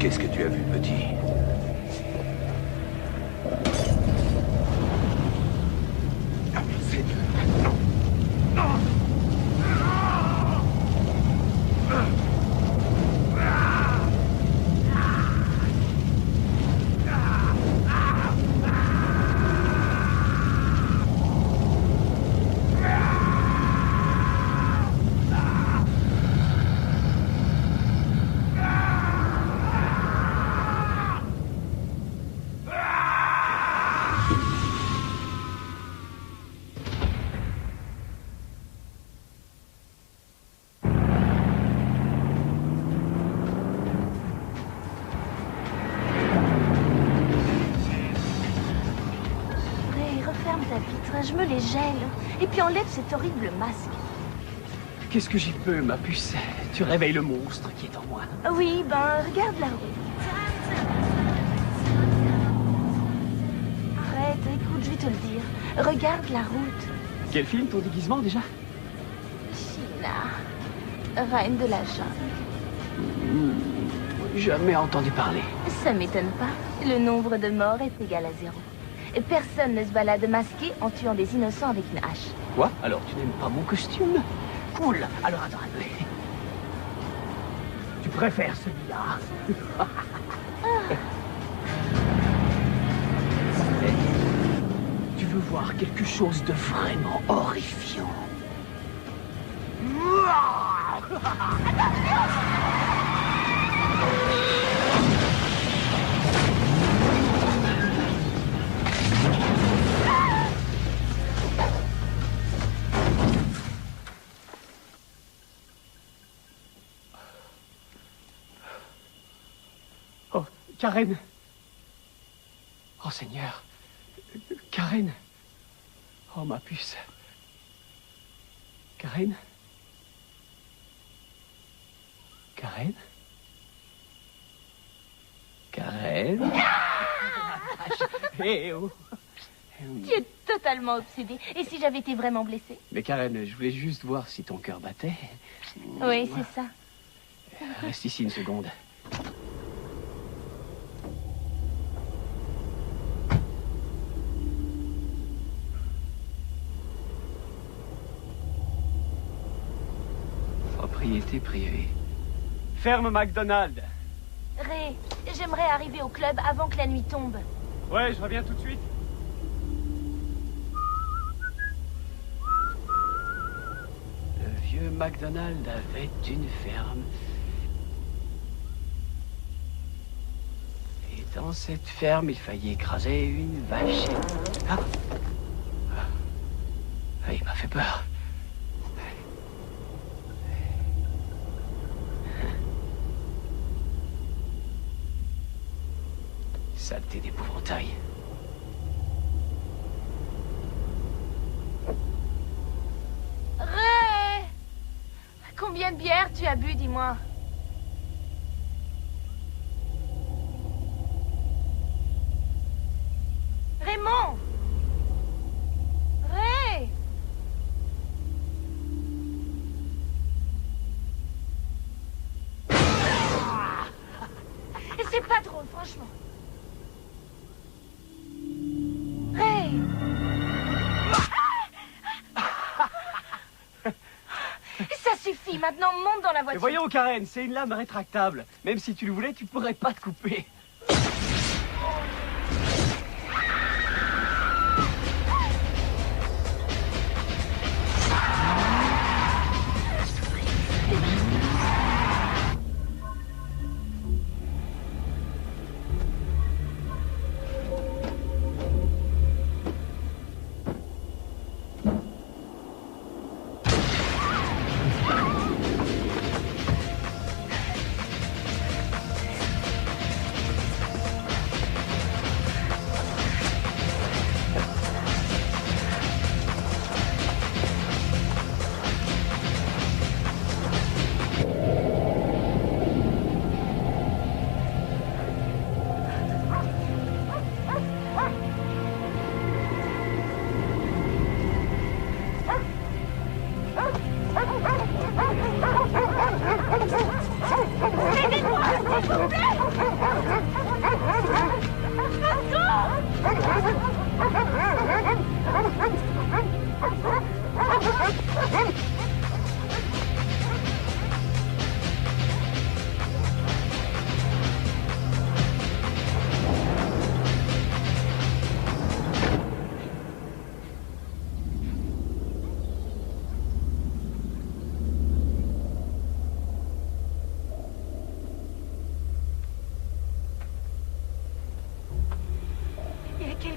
Qu'est-ce que tu as vu, petit? Je me les gèle. Et puis enlève cet horrible masque. Qu'est-ce que j'y peux, ma puce? Tu réveilles le monstre qui est en moi. Oui, ben, regarde la route. Arrête, écoute, je vais te le dire. Regarde la route. Quel film, ton déguisement, déjà? China, reine de la jungle. Jamais entendu parler. Ça m'étonne pas. Le nombre de morts est égal à 0. Et personne ne se balade masqué en tuant des innocents avec une hache. Quoi? Alors tu n'aimes pas mon costume? Cool. Alors attends un peu. Tu préfères celui-là? Tu veux voir quelque chose de vraiment horrifiant? Karen. Oh Seigneur. Karen. Oh ma puce. Karen. Karen. Karen. Hey, oh. Tu es totalement obsédé. Et si j'avais été vraiment blessée? Mais Karen, je voulais juste voir si ton cœur battait. Oui, c'est ça. Reste ici une seconde. Propriété privée. Ferme McDonald. Ray, j'aimerais arriver au club avant que la nuit tombe. Ouais, je reviens tout de suite. Le vieux McDonald avait une ferme. Et dans cette ferme, il faillit écraser une vache. Ah, ah, il m'a fait peur. Saleté d'épouvantail. Ray! Combien de bières tu as bu, dis-moi? Raymond! Ray! Et c'est pas drôle, franchement. Ray! Ça suffit, maintenant monte dans la Mais voiture. voyons, Karen, c'est une lame rétractable. Même si tu le voulais, tu pourrais pas te couper.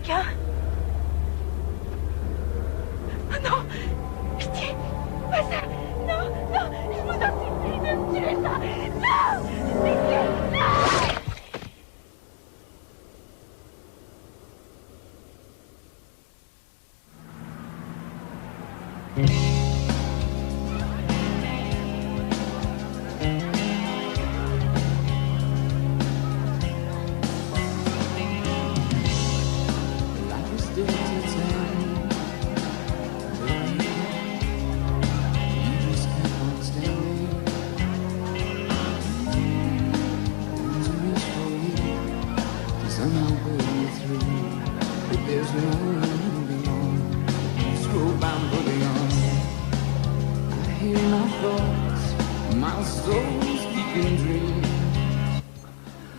quelqu'un? Oh non! Pitié! Pas ça! Non! Non! Je vous en supplie de me tuer ça! Non! Pitié! Non!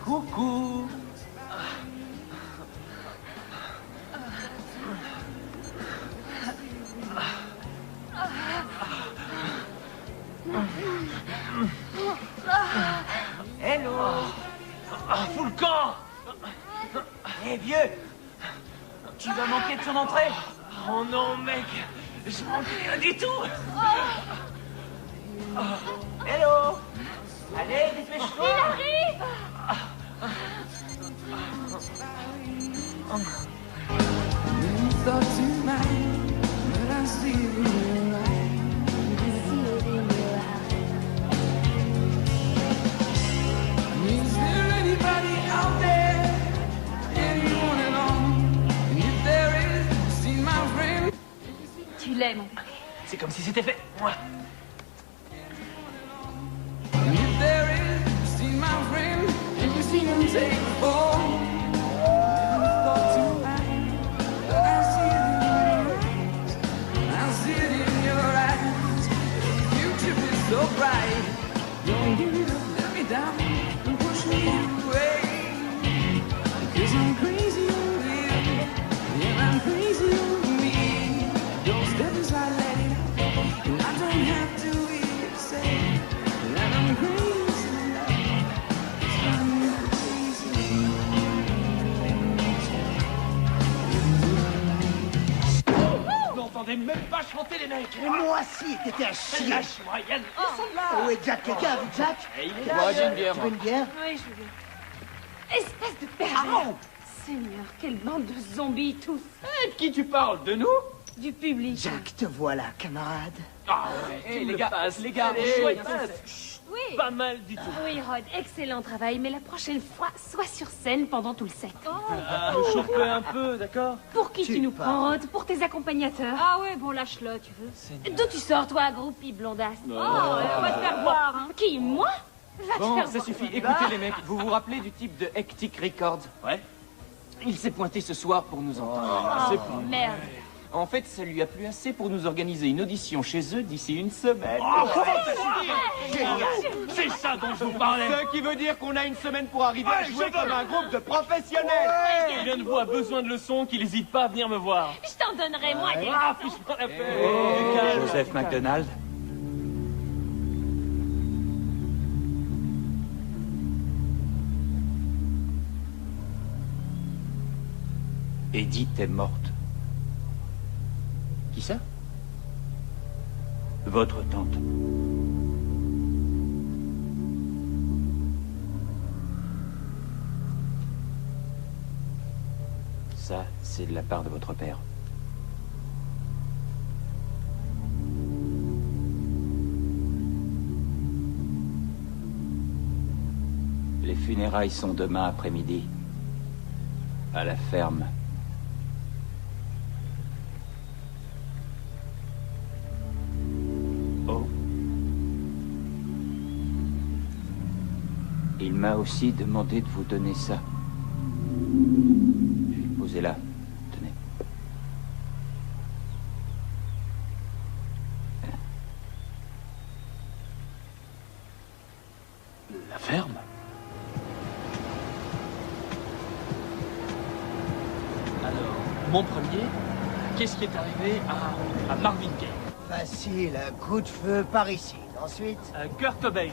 Coucou. Hello. Fous le camp. Eh vieux, tu vas manquer de ton entrée. Oh non, mec. Je manque rien du tout. Hello. Allez, dépêche-toi. Il arrive! Tu l'aimes. C'est comme si c'était fait. Moi. N'entendez même pas chanter les mecs. Mais moi aussi, t'étais un chien. Lâche-moi, Yann. Où est Jack? Quelqu'un a vu Jack? Il est Tu là. veux une bière? Oui, je veux. Espèce de pervers. Seigneur, quelle bande de zombies tous. De qui tu parles? De nous? Du public. Jack, te voilà, camarade. Ah ouais, les gars, chouette. Oui. Pas mal du tout. Oui, Rod, excellent travail, mais la prochaine fois, sois sur scène pendant tout le set. Nous chauffer un peu, d'accord? Pour qui tu nous parles. prends, Rod? Pour tes accompagnateurs? Ah ouais, bon, lâche-le, tu veux. D'où tu sors, toi, groupie blondasse? Oh, on va te faire voir, hein. Qui, moi? Va te Bon, faire ça voir. suffit. Écoutez les mecs, vous vous rappelez du type de Hectic Records? Ouais. Il s'est pointé ce soir pour nous entendre. Oh, merde. En fait, ça lui a plu assez pour nous organiser une audition chez eux d'ici une semaine. C'est ça dont je vous parlais. Ce qui veut dire qu'on a une semaine pour arriver à jouer comme un groupe de professionnels. Quelqu'un de vous a besoin de leçons, qu'il n'hésite pas à venir me voir. Je t'en donnerai, moi, des... Ah, fiche-moi la paix. Joseph McDonald. Edith est morte. Qui ça? Votre tante. Ça, c'est de la part de votre père. Les funérailles sont demain après-midi. À la ferme. Oh. Il m'a aussi demandé de vous donner ça. Posez-la. Tenez. La ferme? Alors, mon premier, qu'est-ce qui est arrivé à Marvin Gaye? Facile, un coup de feu par ici. Ensuite, Kurt Cobain.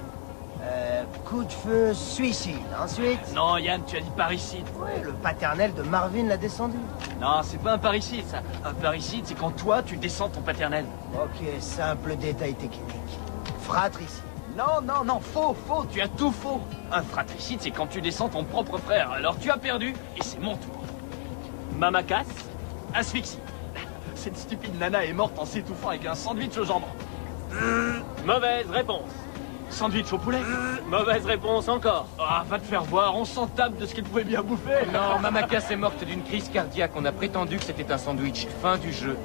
Coup de feu, suicide. Ensuite, Non, Yann, tu as dit parricide. ouais, le paternel de Marvin l'a descendu. Non, c'est pas un parricide, ça. Un parricide, c'est quand toi, tu descends ton paternel. Ok, simple détail technique. Fratricide. Non, non, non, faux, faux, tu as tout faux. Un fratricide, c'est quand tu descends ton propre frère. Alors tu as perdu, et c'est mon tour. Mama casse, asphyxie. Cette stupide nana est morte en s'étouffant avec un sandwich au jambon. Mauvaise réponse. Sandwich au poulet. Mauvaise réponse encore. Ah, va te faire voir, on s'en tape de ce qu'elle pouvait bien bouffer. Non, Mamakas est morte d'une crise cardiaque. On a prétendu que c'était un sandwich. Fin du jeu.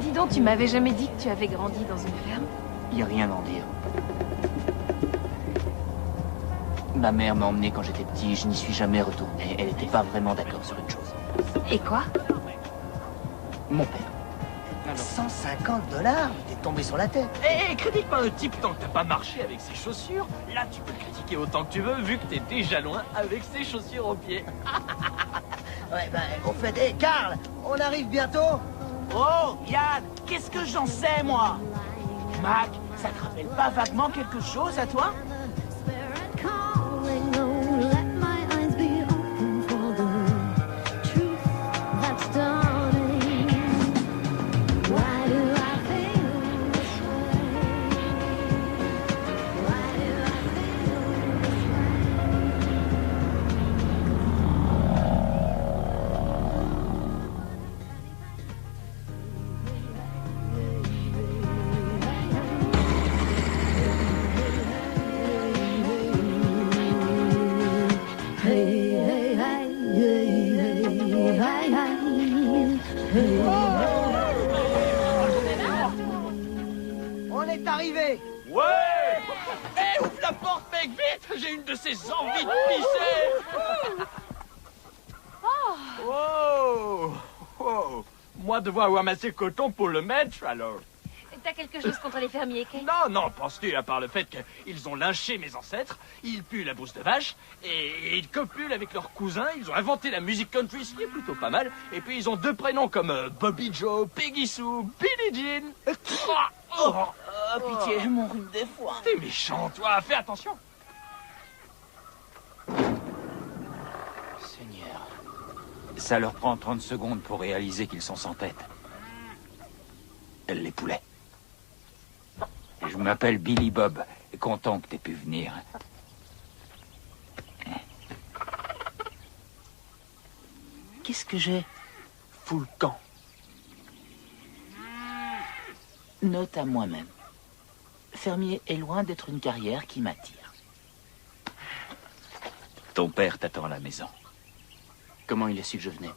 Dis donc, tu m'avais jamais dit que tu avais grandi dans une ferme? Y a rien à en dire. Ma mère m'a emmené quand j'étais petit, je n'y suis jamais retourné. Elle n'était pas vraiment d'accord sur une chose. Et quoi? Mon père. $150? T'es tombé sur la tête. Eh, critique pas un type tant que t'as pas marché avec ses chaussures. Là, tu peux critiquer autant que tu veux, vu que t'es déjà loin avec ses chaussures aux pieds. Ouais, bah, au fait, hé, Karl, on arrive bientôt? Oh, Yann, qu'est-ce que j'en sais, moi? Mac, ça te rappelle pas vaguement quelque chose à toi? On est arrivé. Ouais. Eh, ouvre la porte, mec, vite. J'ai une de ces envies de pisser. Oh. Oh. Moi, devoir ramasser le coton pour le mettre, alors. T'as quelque chose contre les fermiers, Kay? Non, non, penses-tu, à part le fait qu'ils ont lynché mes ancêtres, ils puent la bouse de vache, et ils copulent avec leurs cousins, ils ont inventé la musique country, ce qui est plutôt pas mal, et puis ils ont deux prénoms comme Bobby Joe, Peggy Sue, Billie Jean. Oh, Pitié, mon rhume des foins. t'es méchant, toi, fais attention. Seigneur. Ça leur prend 30 secondes pour réaliser qu'ils sont sans tête. Les poulets. Je m'appelle Billy Bob. Content que t'aies pu venir. Qu'est-ce que j'ai? Fous le camp. Note à moi-même. Fermier est loin d'être une carrière qui m'attire. Ton père t'attend à la maison. Comment il a su que je venais?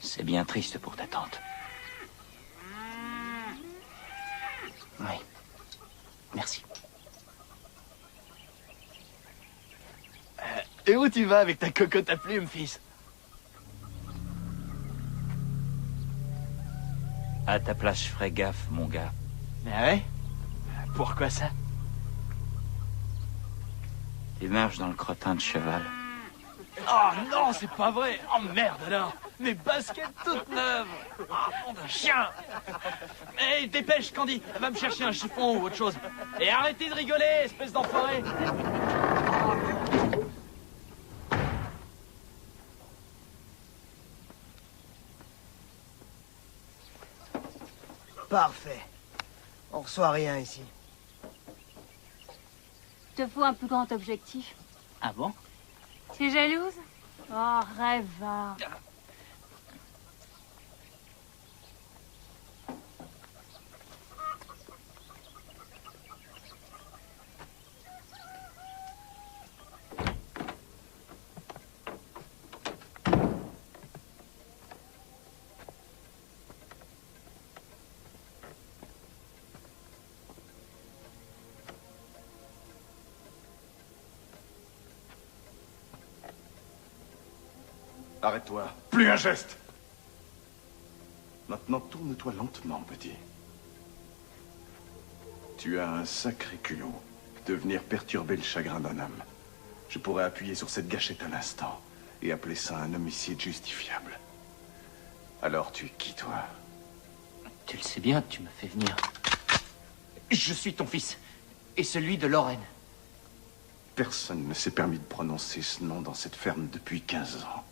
C'est bien triste pour ta tante. Oui. Merci. Et où tu vas avec ta cocotte à plumes, fils? À ta place, je ferai gaffe, mon gars. Ah ouais? Pourquoi ça? Tu marches dans le crottin de cheval. Oh non, c'est pas vrai! Oh merde alors! Mes baskets toutes neuves! Oh, nom d'un chien! Hé, dépêche, Candy! Va me chercher un chiffon ou autre chose. Et arrêtez de rigoler, espèce d'enfoiré! Parfait. On reçoit rien ici. Te faut un plus grand objectif. Ah bon? Tu es jalouse? Oh, rêveur. Arrête-toi. Plus un geste. Maintenant, tourne-toi lentement, petit. Tu as un sacré culot de venir perturber le chagrin d'un homme. Je pourrais appuyer sur cette gâchette à l'instant et appeler ça un homicide justifiable. Alors tu es qui, toi? Tu le sais bien, tu me fais venir. Je suis ton fils. Et celui de Lorraine. Personne ne s'est permis de prononcer ce nom dans cette ferme depuis 15 ans.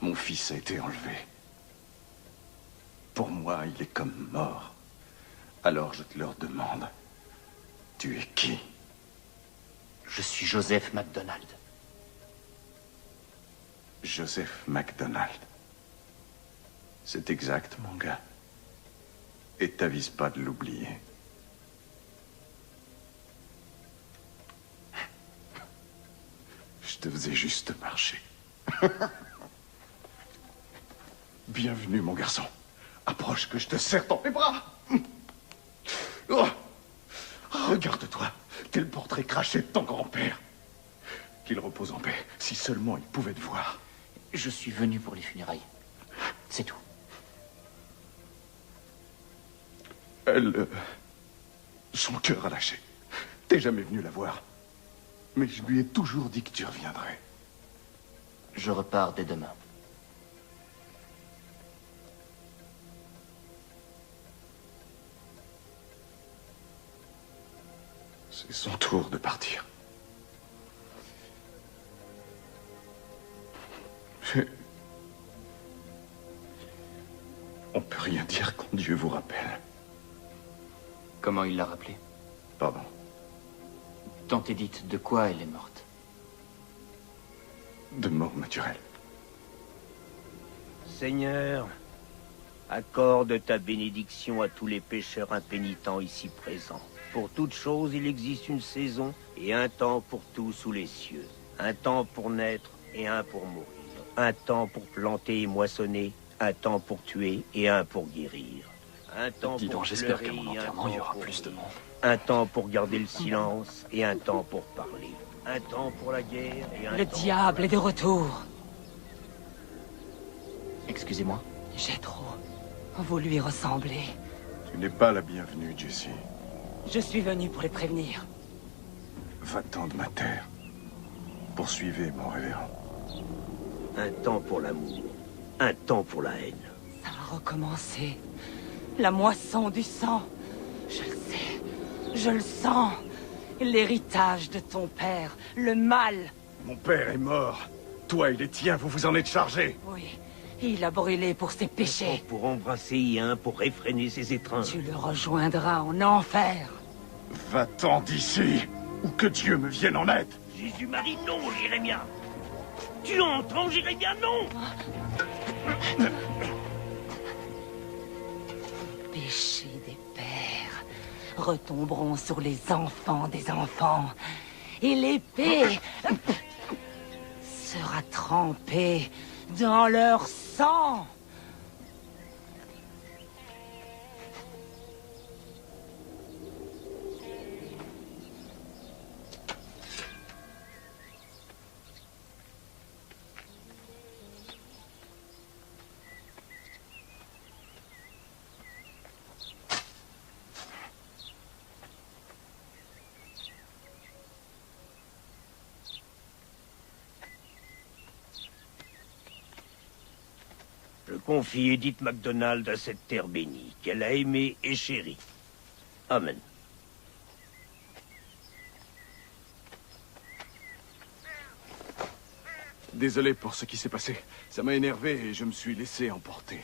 Mon fils a été enlevé. Pour moi, il est comme mort. Alors je te leur demande, tu es qui? Je suis Joseph MacDonald. Joseph MacDonald. C'est exact, mon gars. Et t'avise pas de l'oublier. Je te faisais juste marcher. Bienvenue, mon garçon. Approche que je te serre dans mes bras. Oh. Regarde-toi. T'es le portrait craché de ton grand-père. Qu'il repose en paix. Si seulement il pouvait te voir. Je suis venu pour les funérailles. C'est tout. Son cœur a lâché. T'es jamais venu la voir. Mais je lui ai toujours dit que tu reviendrais. Je repars dès demain. C'est son tour de partir. On peut rien dire quand Dieu vous rappelle. Comment il l'a rappelé? Pardon. Tant Édith, de quoi elle est morte? De mort naturelle. Seigneur, accorde ta bénédiction à tous les pécheurs impénitents ici présents. Pour toute chose, il existe une saison et un temps pour tout sous les cieux. Un temps pour naître et un pour mourir. Un temps pour planter et moissonner, un temps pour tuer et un pour guérir. Un temps Dis donc, pour j'espère qu'à pleurer mon et un enterrement, il y temps aura pour plus de rire. monde. Un temps pour garder le silence et un temps pour parler. Un temps pour la guerre et un Le temps diable est de retour. Excusez-moi. J'ai trop voulu y ressembler. Tu n'es pas la bienvenue, Jessie. Je suis venu pour les prévenir. Va-t'en de ma terre. Poursuivez, mon révérend. Un temps pour l'amour, un temps pour la haine. Ça va recommencer. La moisson du sang. Je le sais. Je le sens. L'héritage de ton père. Le mal. Mon père est mort. Toi et les tiens, vous vous en êtes chargés. Oui. Il a brûlé pour ses Un temps péchés. pour embrasser et un pour réfréner ses étreintes. Tu le rejoindras en enfer. Va-t'en d'ici, ou que Dieu me vienne en aide. Jésus-Marie, non, Jérémia. Tu entends, Jérémia, non. Péchés des pères retomberont sur les enfants des enfants. Et l'épée sera trempée dans leur sang. Je confie Edith MacDonald à cette terre bénie, qu'elle a aimée et chérie. Amen. Désolé pour ce qui s'est passé. Ça m'a énervé et je me suis laissé emporter.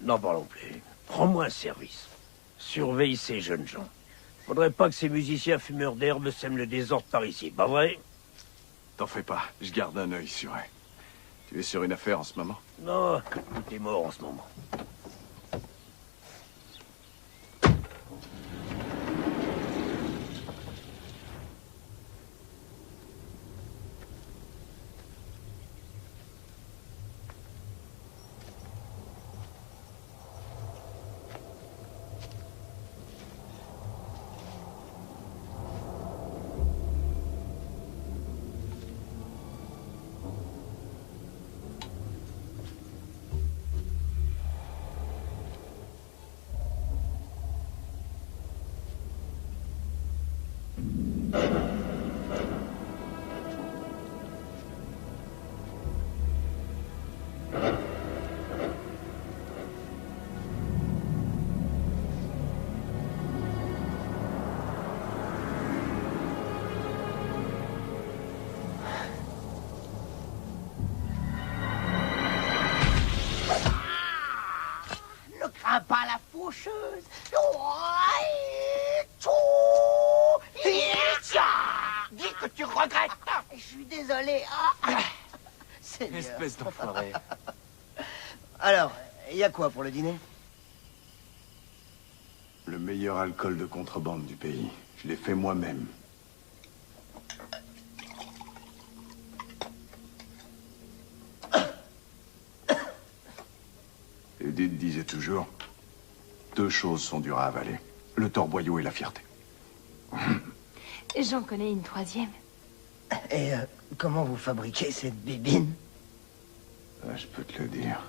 N'en parlons plus. Prends-moi un service. Surveille ces jeunes gens. Faudrait pas que ces musiciens fumeurs d'herbe sèment le désordre par ici, pas vrai? T'en fais pas, je garde un œil sur elle. Tu es sur une affaire en ce moment? Non, tout est mort en ce moment. faucheuse. Dis que tu regrettes. Je suis désolé. Seigneur. Espèce d'enfoiré. Alors, il y a quoi pour le dîner? Le meilleur alcool de contrebande du pays. Je l'ai fait moi-même. Edith disait toujours, 2 choses sont dures à avaler. Le torboyau et la fierté. J'en connais une 3e. Et comment vous fabriquez cette bébine? Je peux te le dire.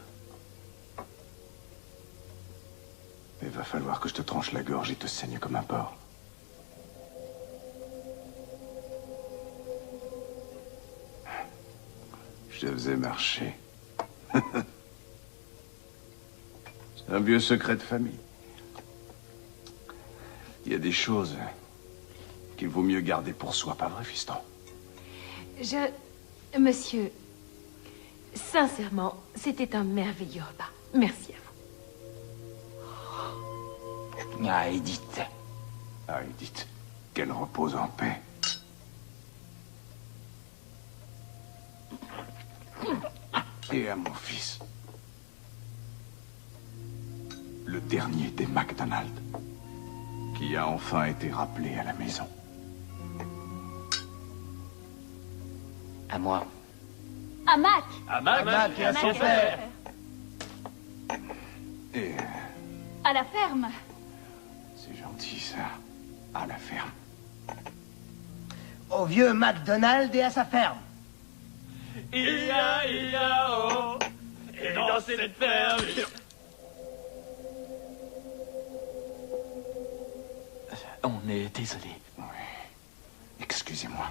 Il va falloir que je te tranche la gorge et te saigne comme un porc. Je te faisais marcher. C'est un vieux secret de famille. Il y a des choses qu'il vaut mieux garder pour soi, pas vrai, fiston? Monsieur, sincèrement, c'était un merveilleux repas. Merci à vous. Ah, Edith. Ah, Edith, qu'elle repose en paix. Et à mon fils. Le dernier des McDonald's, qui a enfin été rappelé à la maison. À moi. À Mac. À Mac et à son père. Et À la ferme. c'est gentil, ça. À la ferme. Au vieux McDonald et à sa ferme. I-A-I-A-O. Et dans cette ferme... On est désolé. Oui. Excusez-moi.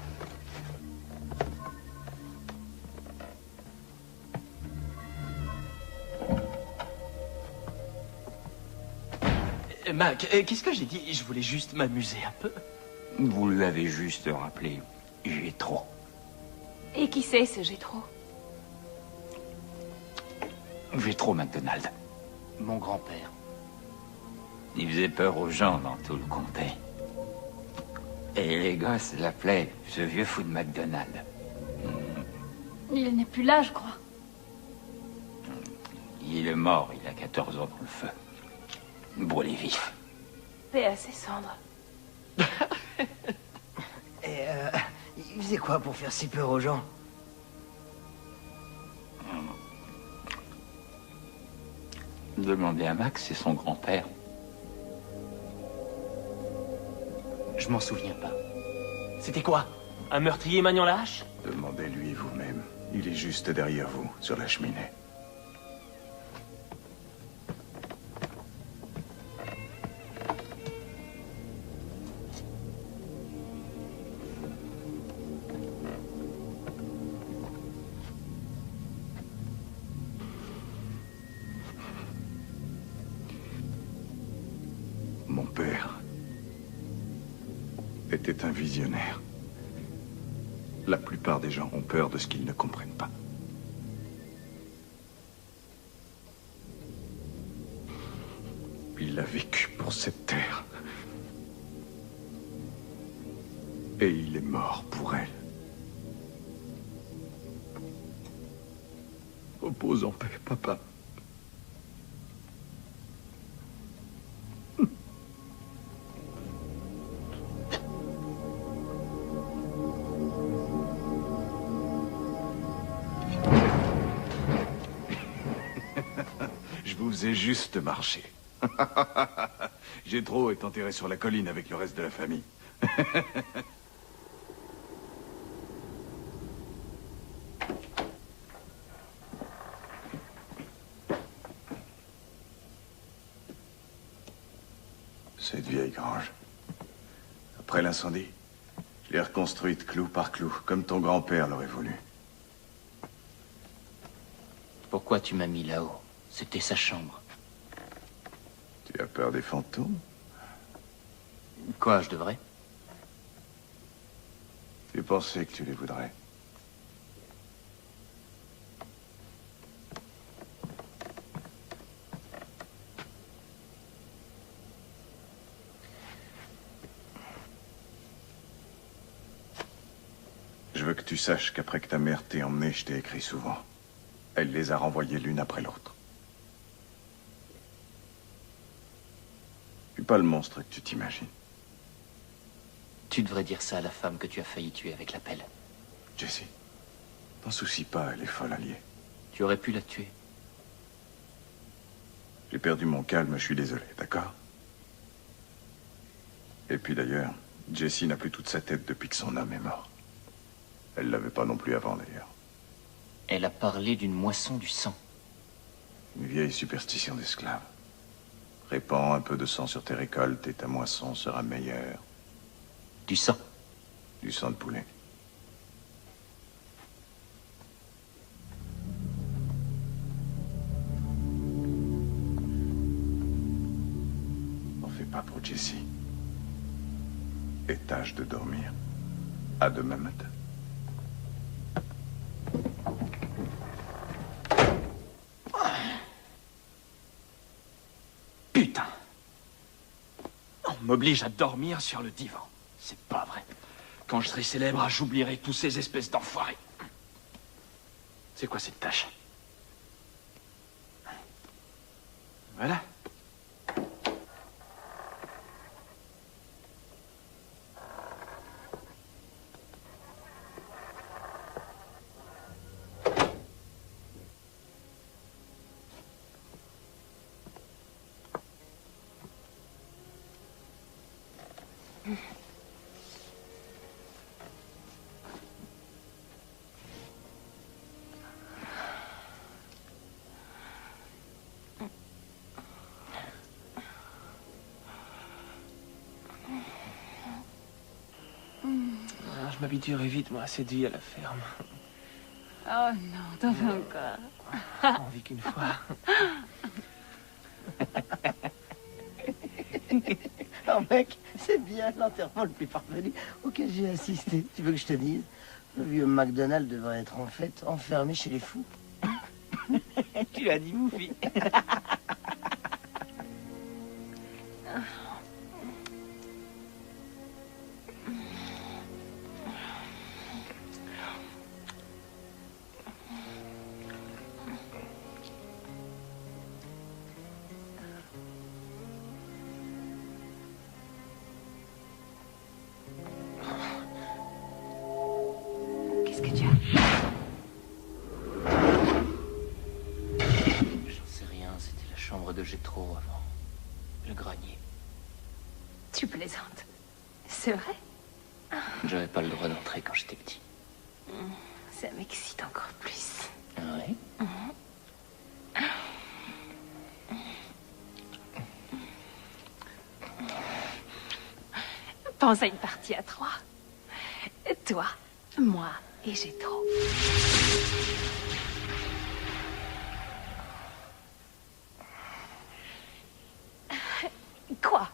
Mac, qu'est-ce que j'ai dit? Je voulais juste m'amuser un peu. Vous l'avez juste rappelé. J'ai trop. Et qui c'est ce j'ai trop? J'ai trop McDonald's. Mon grand-père. Il faisait peur aux gens dans tout le comté. Et les gosses l'appelaient ce vieux fou de McDonald's. Il n'est plus là, je crois. Il est mort, il a 14 ans dans le feu. Brûlé vif. Paix à ses cendres. Et il faisait quoi pour faire si peur aux gens? Demandez à Max, c'est son grand-père. Je m'en souviens pas. C'était quoi? Un meurtrier maniant la hache? Demandez-lui vous-même. Il est juste derrière vous, sur la cheminée. Mon père était un visionnaire. La plupart des gens ont peur de ce qu'ils ne comprennent pas. Il a vécu pour cette terre. Et il est mort pour elle. Repose en paix, papa. Je vous ai juste marché. Jétro est enterré sur la colline avec le reste de la famille. Cette vieille grange. Après l'incendie, je l'ai reconstruite clou par clou, comme ton grand-père l'aurait voulu. Pourquoi tu m'as mis là-haut? C'était sa chambre. Tu as peur des fantômes? Quoi, je devrais? Tu pensais que tu les voudrais. veux que tu saches qu'après que ta mère t'ait emmené, je t'ai écrit souvent. Elle les a renvoyés l'une après l'autre. Je suis pas le monstre que tu t'imagines. Tu devrais dire ça à la femme que tu as failli tuer avec la pelle. Jesse, t'en soucies pas, elle est folle alliée. Tu aurais pu la tuer. J'ai perdu mon calme, je suis désolé, d'accord? Et puis d'ailleurs, Jessie n'a plus toute sa tête depuis que son homme est mort. Elle l'avait pas non plus avant, d'ailleurs. Elle a parlé d'une moisson du sang. Une vieille superstition d'esclave. Répands un peu de sang sur tes récoltes et ta moisson sera meilleure. Du sang? Du sang de poulet. N'en fais pas pour Jessie. Et tâche de dormir. À demain matin. Putain! On m'oblige à dormir sur le divan. C'est pas vrai. Quand je serai célèbre, j'oublierai tous ces espèces d'enfoirés. C'est quoi cette tâche? Voilà. Je m'habituerai vite, moi, à cette vie à la ferme. Oh non, t'en fais encore. On vit qu'une fois. Oh mec, c'est bien l'enterrement le plus parvenu auquel j'ai assisté. Tu veux que je te dise? Le vieux McDonald devrait être en fait enfermé chez les fous. Tu l'as dit, Moufi. Qu'est-ce que tu as? J'en sais rien, c'était la chambre de Jétro avant. Le grenier. Tu plaisantes. C'est vrai? J'avais pas le droit d'entrer quand j'étais petit. Ça m'excite encore plus. Ah ouais? Pense à une partie à 3. Toi, moi et Jétro. Quoi?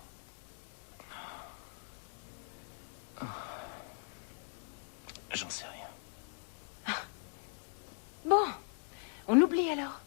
J'en sais rien. Bon, on oublie alors.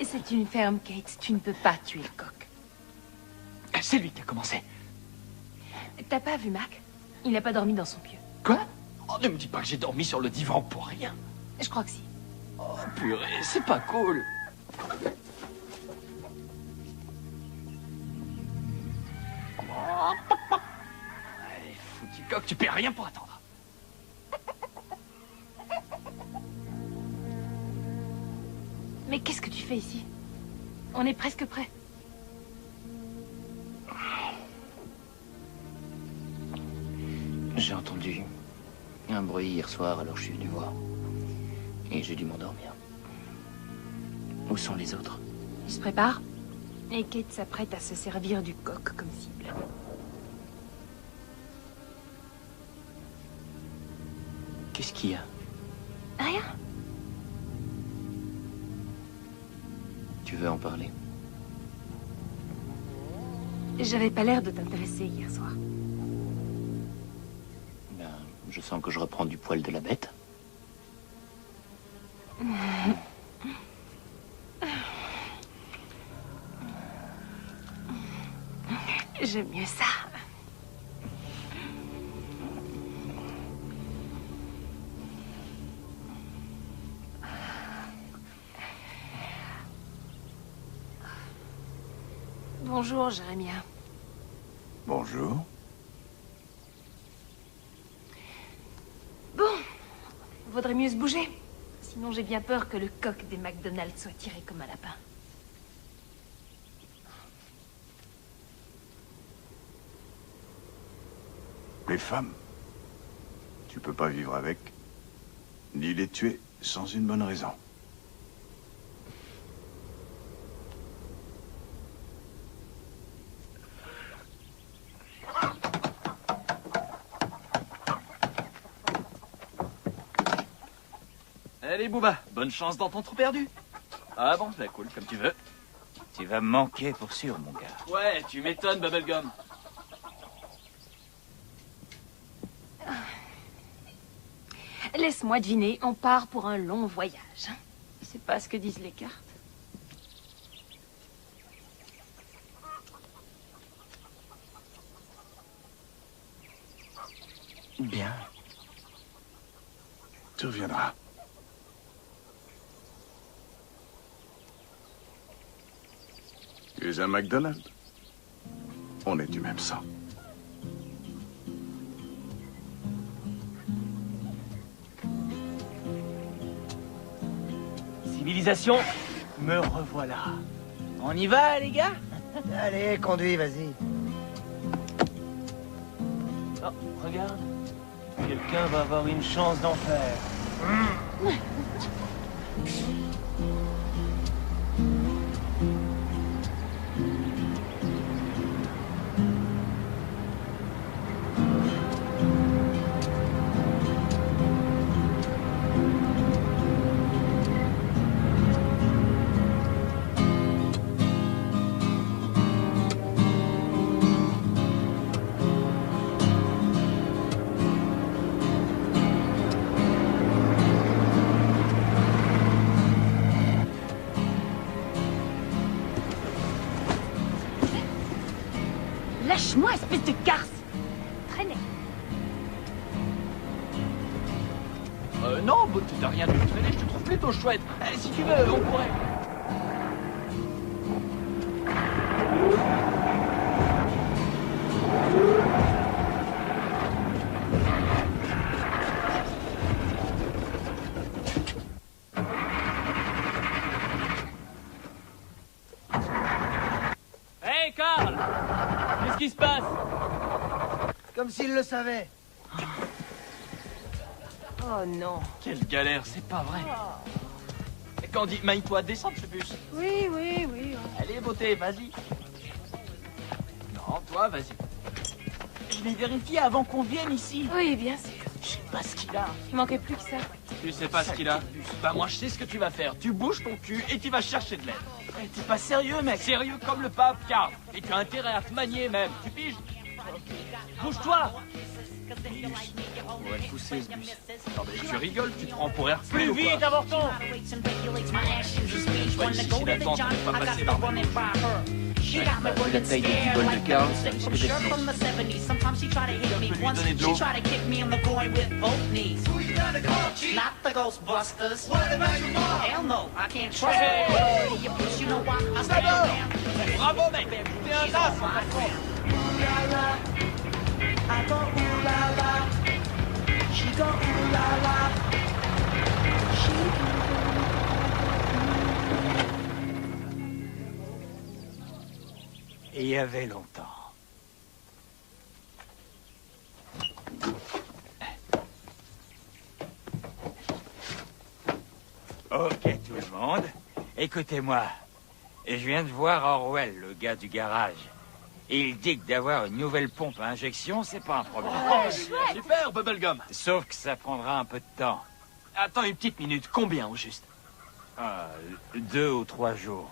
C'est une ferme, Kate. Tu ne peux pas tuer le coq. C'est lui qui a commencé. T'as pas vu Mac? Il n'a pas dormi dans son pieu. Quoi? Oh, ne me dis pas que j'ai dormi sur le divan pour rien. Je crois que si. Oh, purée, c'est pas cool. Allez, foutu coq, tu paies rien pour attendre. Mais qu'est-ce que tu fais ici? On est presque prêt. J'ai entendu un bruit hier soir, alors je suis venu voir. Et j'ai dû m'endormir. Où sont les autres? Ils se préparent. Et Kate s'apprête à se servir du coq comme cible. Qu'est-ce qu'il y a? Rien. Tu veux en parler? J'avais pas l'air de t'intéresser hier soir. Ben, je sens que je reprends du poil de la bête. J'aime mieux ça. Bonjour, Jérémia. Bonjour. Bon, vaudrait mieux se bouger. Sinon, j'ai bien peur que le coq des McDonald's soit tiré comme un lapin. Les femmes, tu peux pas vivre avec, ni les tuer sans une bonne raison. Allez, Booba, bonne chance dans ton trou perdu. Ah bon, bah cool, comme tu veux. Tu vas me manquer pour sûr, mon gars. Ouais, tu m'étonnes, Bubblegum. Laisse-moi deviner, on part pour un long voyage. C'est pas ce que disent les cartes. Bien. Tu reviendras. Tu es un McDonald's. On est du même sang. Civilisation, me revoilà. On y va, les gars? Allez, conduis, vas-y. Oh, regarde. Quelqu'un va avoir une chance d'en faire. Lâche-moi, espèce de garce! Traînez! Non, bah, t'as rien de traîner, je te trouve plutôt chouette. Si tu veux, on pourrait. Hey, Carl! Qu'est-ce qui se passe? Comme s'il le savait. Oh non. Quelle galère, c'est pas vrai. Candy, maille-toi, descends de ce bus. Oui, oui, oui. Allez, beauté, vas-y. Non, toi, vas-y. Je vais vérifier avant qu'on vienne ici. Oui, bien sûr. Je sais pas ce qu'il a. Il manquait plus que ça. Tu sais pas ce qu'il a? Bah moi je sais ce que tu vas faire. Tu bouges ton cul et tu vas chercher de l'aide. Hey, t'es pas sérieux, mec? Sérieux comme le pape, Carl. Et tu as intérêt à te manier même. Tu piges? Bouge-toi! On va le pousser ce bus. Non mais tu rigoles, tu te prends pour Hercule Plus ou quoi? vite, avorton! ici si la tente n'est pas passée par ma Vu la taille des petits bols de Carl, ça risque d'être long. lui donner de l'eau. Not the Ghostbusters. Hell no, I can't try. You push, you know why I stay around. Bravo mec, t'es un as en patron. I go ooh la la. She go ooh la la. Il y avait longtemps. Ok tout le monde, écoutez-moi. Je viens de voir Orwell, le gars du garage. Il dit que d'avoir une nouvelle pompe à injection, c'est pas un problème. Oh, super, Bubblegum. Sauf que ça prendra un peu de temps. Attends une petite minute, combien au juste? 2 ou 3 jours.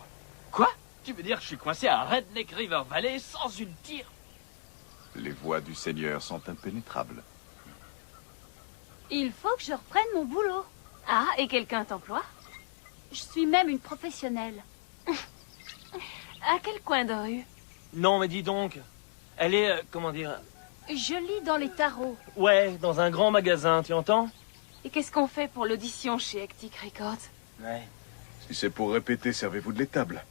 Quoi? Tu veux dire que je suis coincé à Redneck River Valley sans une tire? Les voies du Seigneur sont impénétrables. Il faut que je reprenne mon boulot. Ah, et quelqu'un t'emploie? Je suis même une professionnelle. À quel coin de rue? Non, mais dis donc. Elle est, comment dire... Je lis dans les tarots. Ouais, dans un grand magasin, tu entends? Et qu'est-ce qu'on fait pour l'audition chez Hectic Records? Ouais. Si c'est pour répéter, servez-vous de l'étable.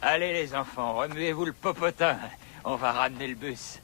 Allez les enfants, remuez-vous le popotin. On va ramener le bus.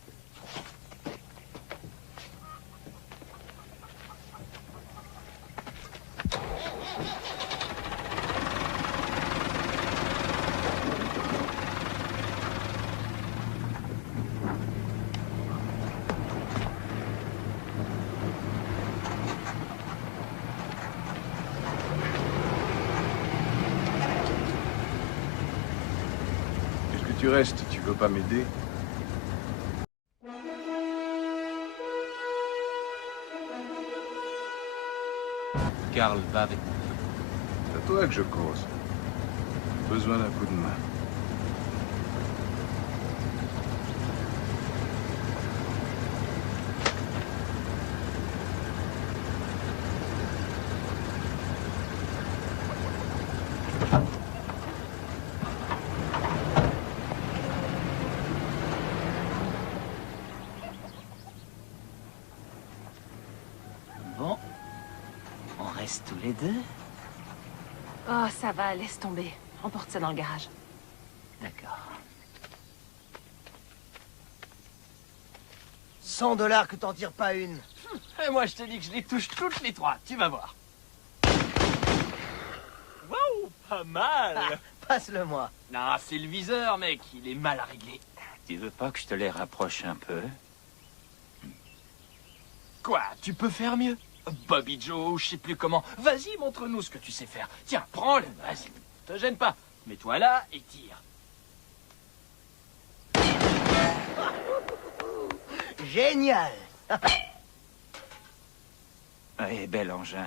Tu restes, tu veux pas m'aider? Carl va avec moi. C'est à toi que je cause. Besoin d'un coup de main. Bon, on reste tous les deux. Oh, ça va, laisse tomber. Emporte ça dans le garage. D'accord. $100 que t'en tires pas une. Et moi je te dis que je les touche toutes les 3, tu vas voir. Waouh, pas mal. Ah, passe-le-moi. Non, c'est le viseur, mec, il est mal à régler. Tu veux pas que je te les rapproche un peu? Quoi, tu peux faire mieux? Bobby Joe, je sais plus comment. Vas-y, montre-nous ce que tu sais faire. Tiens, prends-le, vas-y. Te gêne pas. Mets-toi là et tire. Génial. Oui, bel engin.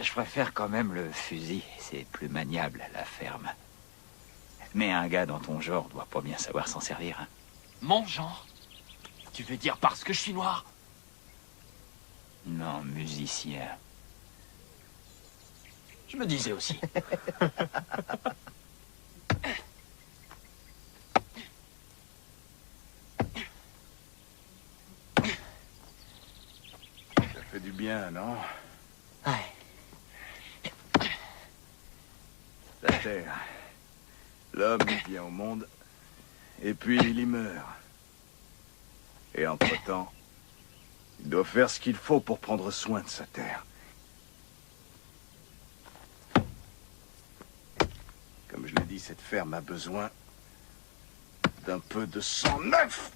Je préfère quand même le fusil. C'est plus maniable, la ferme. Mais un gars dans ton genre doit pas bien savoir s'en servir. Hein. Mon genre? Tu veux dire parce que je suis noir? Non, musicien. Je me disais aussi. Ça fait du bien, non? Ouais. La Terre. L'homme, il vient au monde, et puis il y meurt. Et entre-temps, il doit faire ce qu'il faut pour prendre soin de sa terre. Comme je l'ai dit, cette ferme a besoin d'un peu de sang neuf.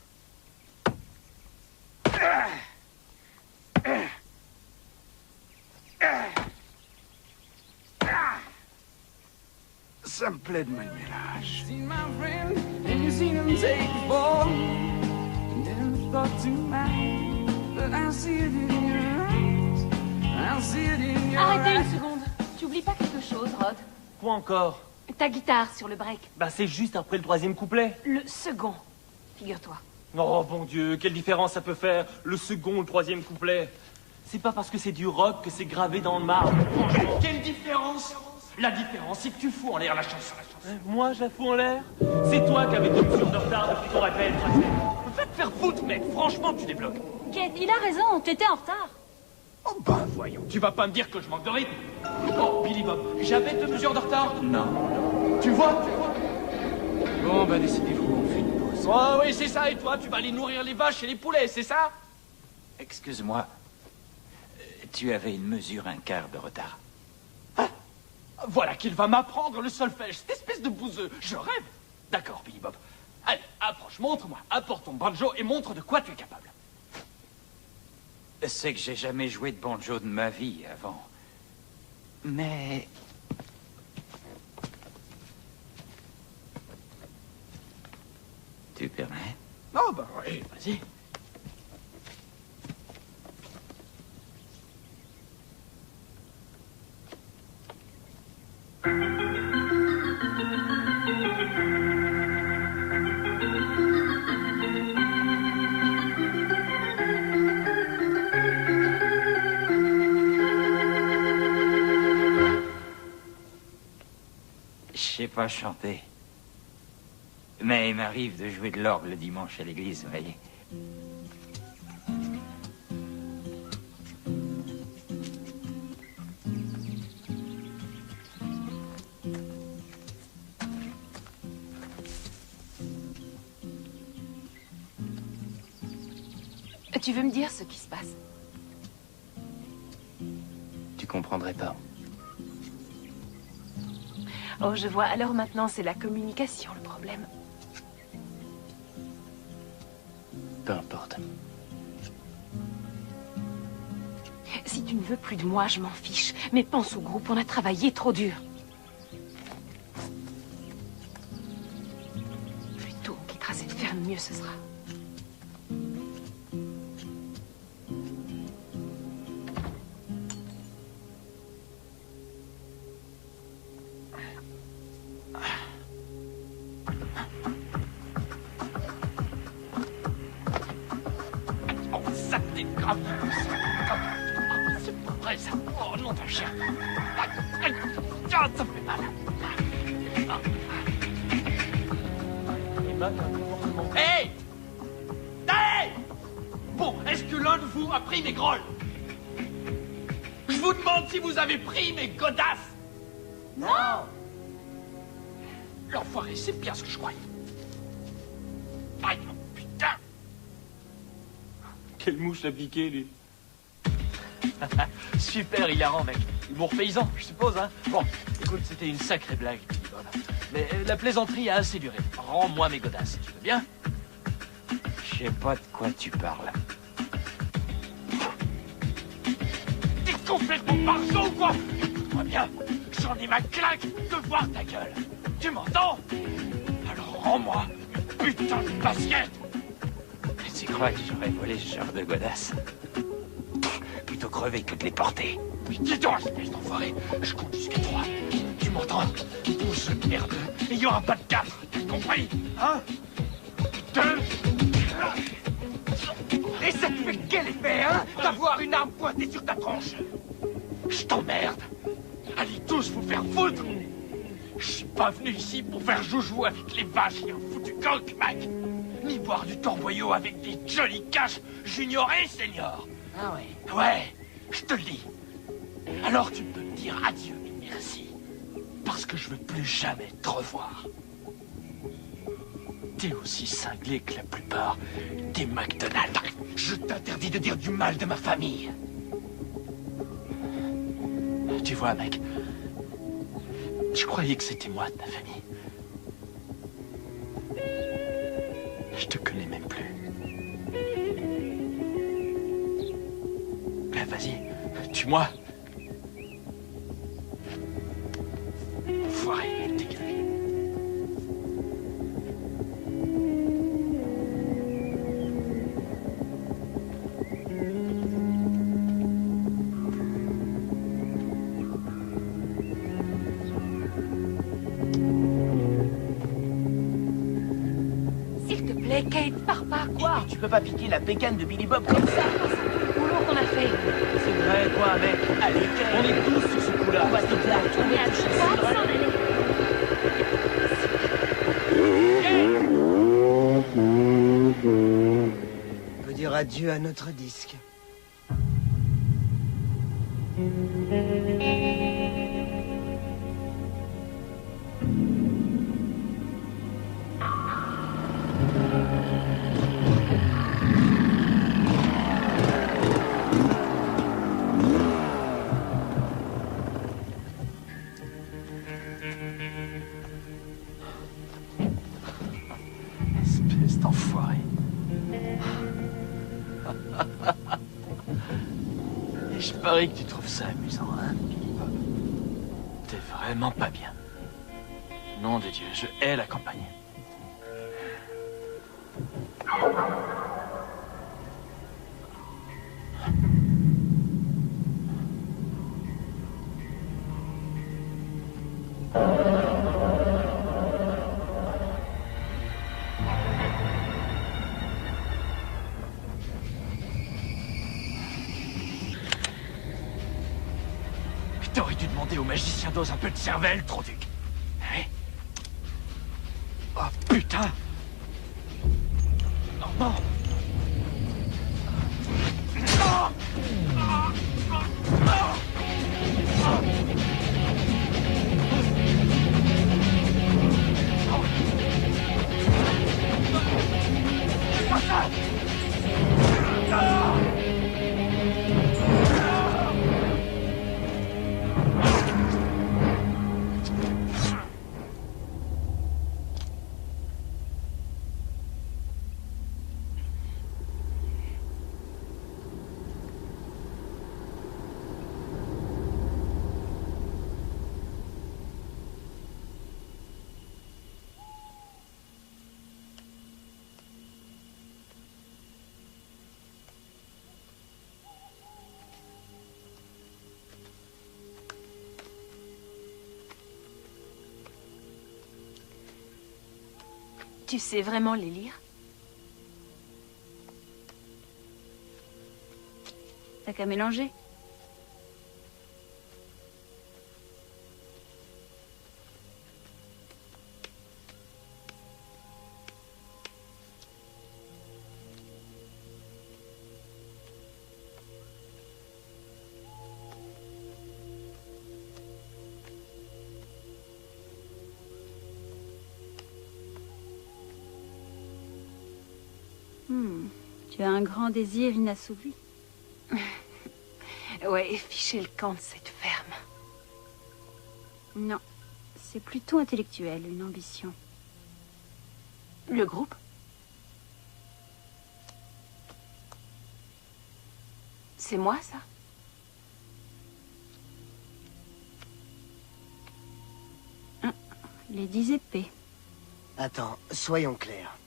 Ça me plaît de manier l'âge. Arrêtez une seconde. Tu oublies pas quelque chose, Rod? Quoi encore? Ta guitare sur le break. Bah c'est juste après le 3e couplet. Le second, figure-toi. Oh bon Dieu, quelle différence ça peut faire, le second ou le 3e couplet? C'est pas parce que c'est du rock que c'est gravé dans le marbre. Franchement, quelle différence? La différence, c'est que tu fous en l'air la chanson. Moi, je la fous en l'air. C'est toi qui avais 2 mesures de retard depuis qu'on répète. Va te faire foutre, mec. Franchement, tu débloques. Kate, il a raison, t'étais en retard. Oh ben voyons, tu vas pas me dire que je manque de rythme. Oh, Billy Bob, j'avais 2 mesures de retard. Non. Tu vois? Bon, bah décidez-vous, on fait une pause. Oh oui, c'est ça, et toi, tu vas aller nourrir les vaches et les poulets, c'est ça? Excuse-moi. Tu avais une mesure un quart de retard. Voilà qu'il va m'apprendre le solfège, cette espèce de bouseux. Je rêve. D'accord, Billy Bob. Allez, approche, montre-moi. Apporte ton banjo et montre de quoi tu es capable. C'est que j'ai jamais joué de banjo de ma vie avant. Mais... Tu permets? Oh, bah oui, vas-y. Je sais pas chanter. Mais il m'arrive de jouer de l'orgue le dimanche à l'église, vous voyez. Tu veux me dire ce qui se passe? Tu comprendrais pas. Oh, je vois. Alors maintenant, c'est la communication, le problème. Peu importe. Si tu ne veux plus de moi, je m'en fiche. Mais pense au groupe, on a travaillé trop dur. Plus tôt on quittera cette ferme, mieux ce sera. C'est pas vrai, ça. Oh, non, d'un chien. Aïe, ça fait mal. Hey! Hey! Bon, est-ce que l'un de vous a pris mes grolles? Je vous demande si vous avez pris mes godasses. Non! L'enfoiré, c'est bien ce que je croyais. Aïe, putain! Quelle mouche l'a piqué, lui? Super hilarant, mec. Humour paysan, je suppose, hein. Bon, écoute, c'était une sacrée blague, Billy Bob. Mais la plaisanterie a assez duré. Rends-moi mes godasses, tu veux bien? Je sais pas de quoi tu parles. T'es complètement barjo ou quoi? Écoute-moi bien, j'en ai ma claque de voir ta gueule. Tu m'entends? Alors rends-moi une putain de basket. Tu crois que j'aurais volé ce genre de godasse? Plutôt crever que de les porter. Dis-toi, espèce d'enfoiré, je compte jusqu'à 3. Tu m'entends? 12 merdeux, et il n'y aura pas de 4, t'as compris? Hein? 2. Et ça te fait quel effet, hein? D'avoir une arme pointée sur ta tronche? Je t'emmerde. Allez tous vous faire foutre. Je suis pas venu ici pour faire joujou avec les vaches et un foutu coq, mec. Ni boire du torboyau avec des Johnny Cash junior et senior. Ah ouais? Ouais, je te le dis. Alors tu peux me dire adieu et merci. Parce que je veux plus jamais te revoir. T'es aussi cinglé que la plupart des McDonald's. Je t'interdis de dire du mal de ma famille. Tu vois, mec, je croyais que c'était moi de ta famille. Je te connais même plus. Vas-y, tue-moi. Enfoiré, dégage. S'il te plaît, Kate, pars pas, quoi? Tu peux pas piquer la bécane de Billy Bob comme ça? C'est tout le boulot qu'on a fait. Allez, on est tous sur ce coup-là. On va se faire tourner à droite, s'en aller. On peut dire adieu à notre disque. Espèce d'enfoiré. Et je parie que tu trouves ça amusant, hein, Billy Bob. T'es vraiment pas bien. Nom de Dieu, je hais la campagne. T'aurais dû demander au magicien d'Oz un peu de cervelle, Troduc. Hein? Oh putain! Oh non! Tu sais vraiment les lire? T'as qu'à mélanger. Tu as un grand désir inassouvi. Ouais, ficher le camp de cette ferme. Non, c'est plutôt intellectuel, une ambition. Le groupe? C'est moi, ça? Les 10 épées. Attends, soyons clairs.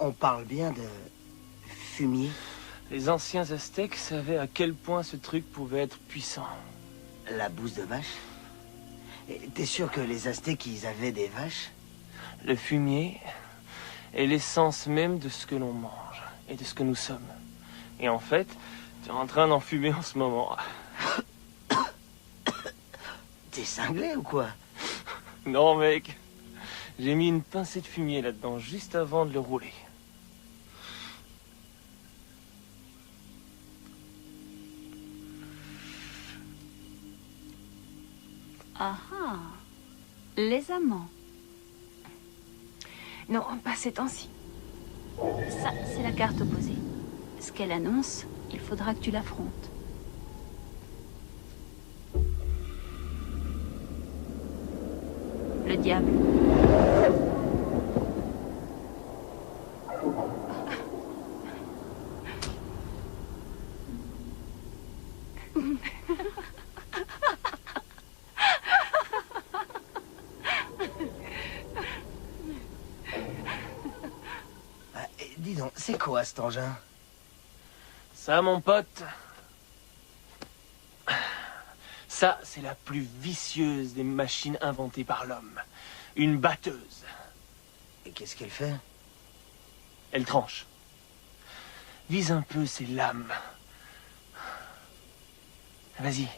On parle bien de fumier? Les anciens Aztèques savaient à quel point ce truc pouvait être puissant. La bouse de vache? Et t'es sûr que les Aztèques, ils avaient des vaches? Le fumier est l'essence même de ce que l'on mange et de ce que nous sommes. Et en fait, tu es en train d'en fumer en ce moment. T'es cinglé ou quoi? Non, mec. J'ai mis une pincée de fumier là-dedans juste avant de le rouler. Ah ah, les amants. Non, pas ces temps-ci. Ça, c'est la carte opposée. Ce qu'elle annonce, il faudra que tu l'affrontes. Le diable. Dis donc, c'est quoi cet engin? Ça, mon pote, ça, c'est la plus vicieuse des machines inventées par l'homme. Une batteuse. Et qu'est-ce qu'elle fait? Elle tranche. Vise un peu ses lames. Vas-y.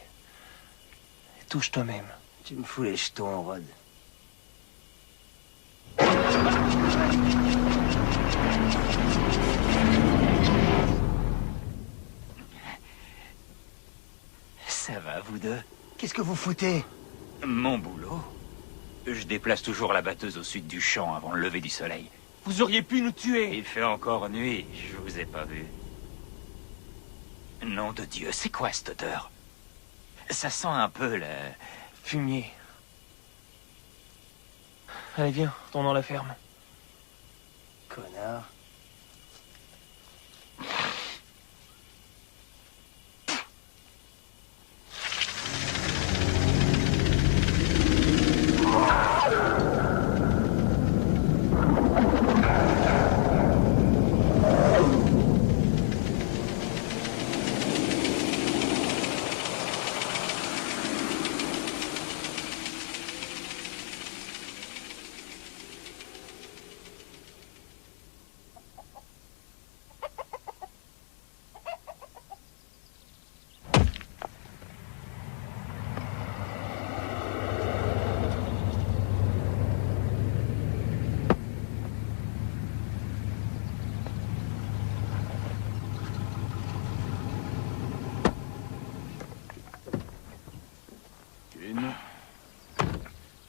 Touche toi-même. Tu me fous les jetons, Rod. Ça va, vous deux? Qu'est-ce que vous foutez? Mon boulot? Je déplace toujours la batteuse au sud du champ avant le lever du soleil. Vous auriez pu nous tuer. Il fait encore nuit, je vous ai pas vu. Nom de Dieu, c'est quoi cette odeur? Ça sent un peu le... Fumier. Allez, viens, retournons à la ferme. Connard.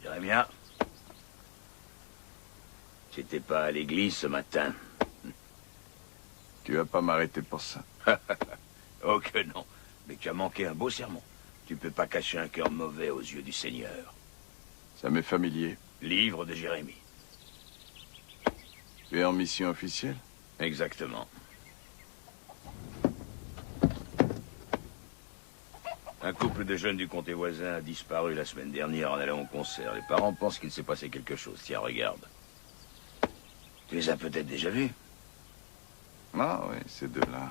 Jérémia, j'étais pas à l'église ce matin. Tu vas pas m'arrêter pour ça. Oh que non, mais tu as manqué un beau sermon. Tu peux pas cacher un cœur mauvais aux yeux du Seigneur. Ça m'est familier. Livre de Jérémie. Tu es en mission officielle? Exactement. Un couple de jeunes du comté voisin a disparu la semaine dernière en allant au concert. Les parents pensent qu'il s'est passé quelque chose. Tiens, regarde. Tu les as peut-être déjà vus? Ah oui, ces deux-là.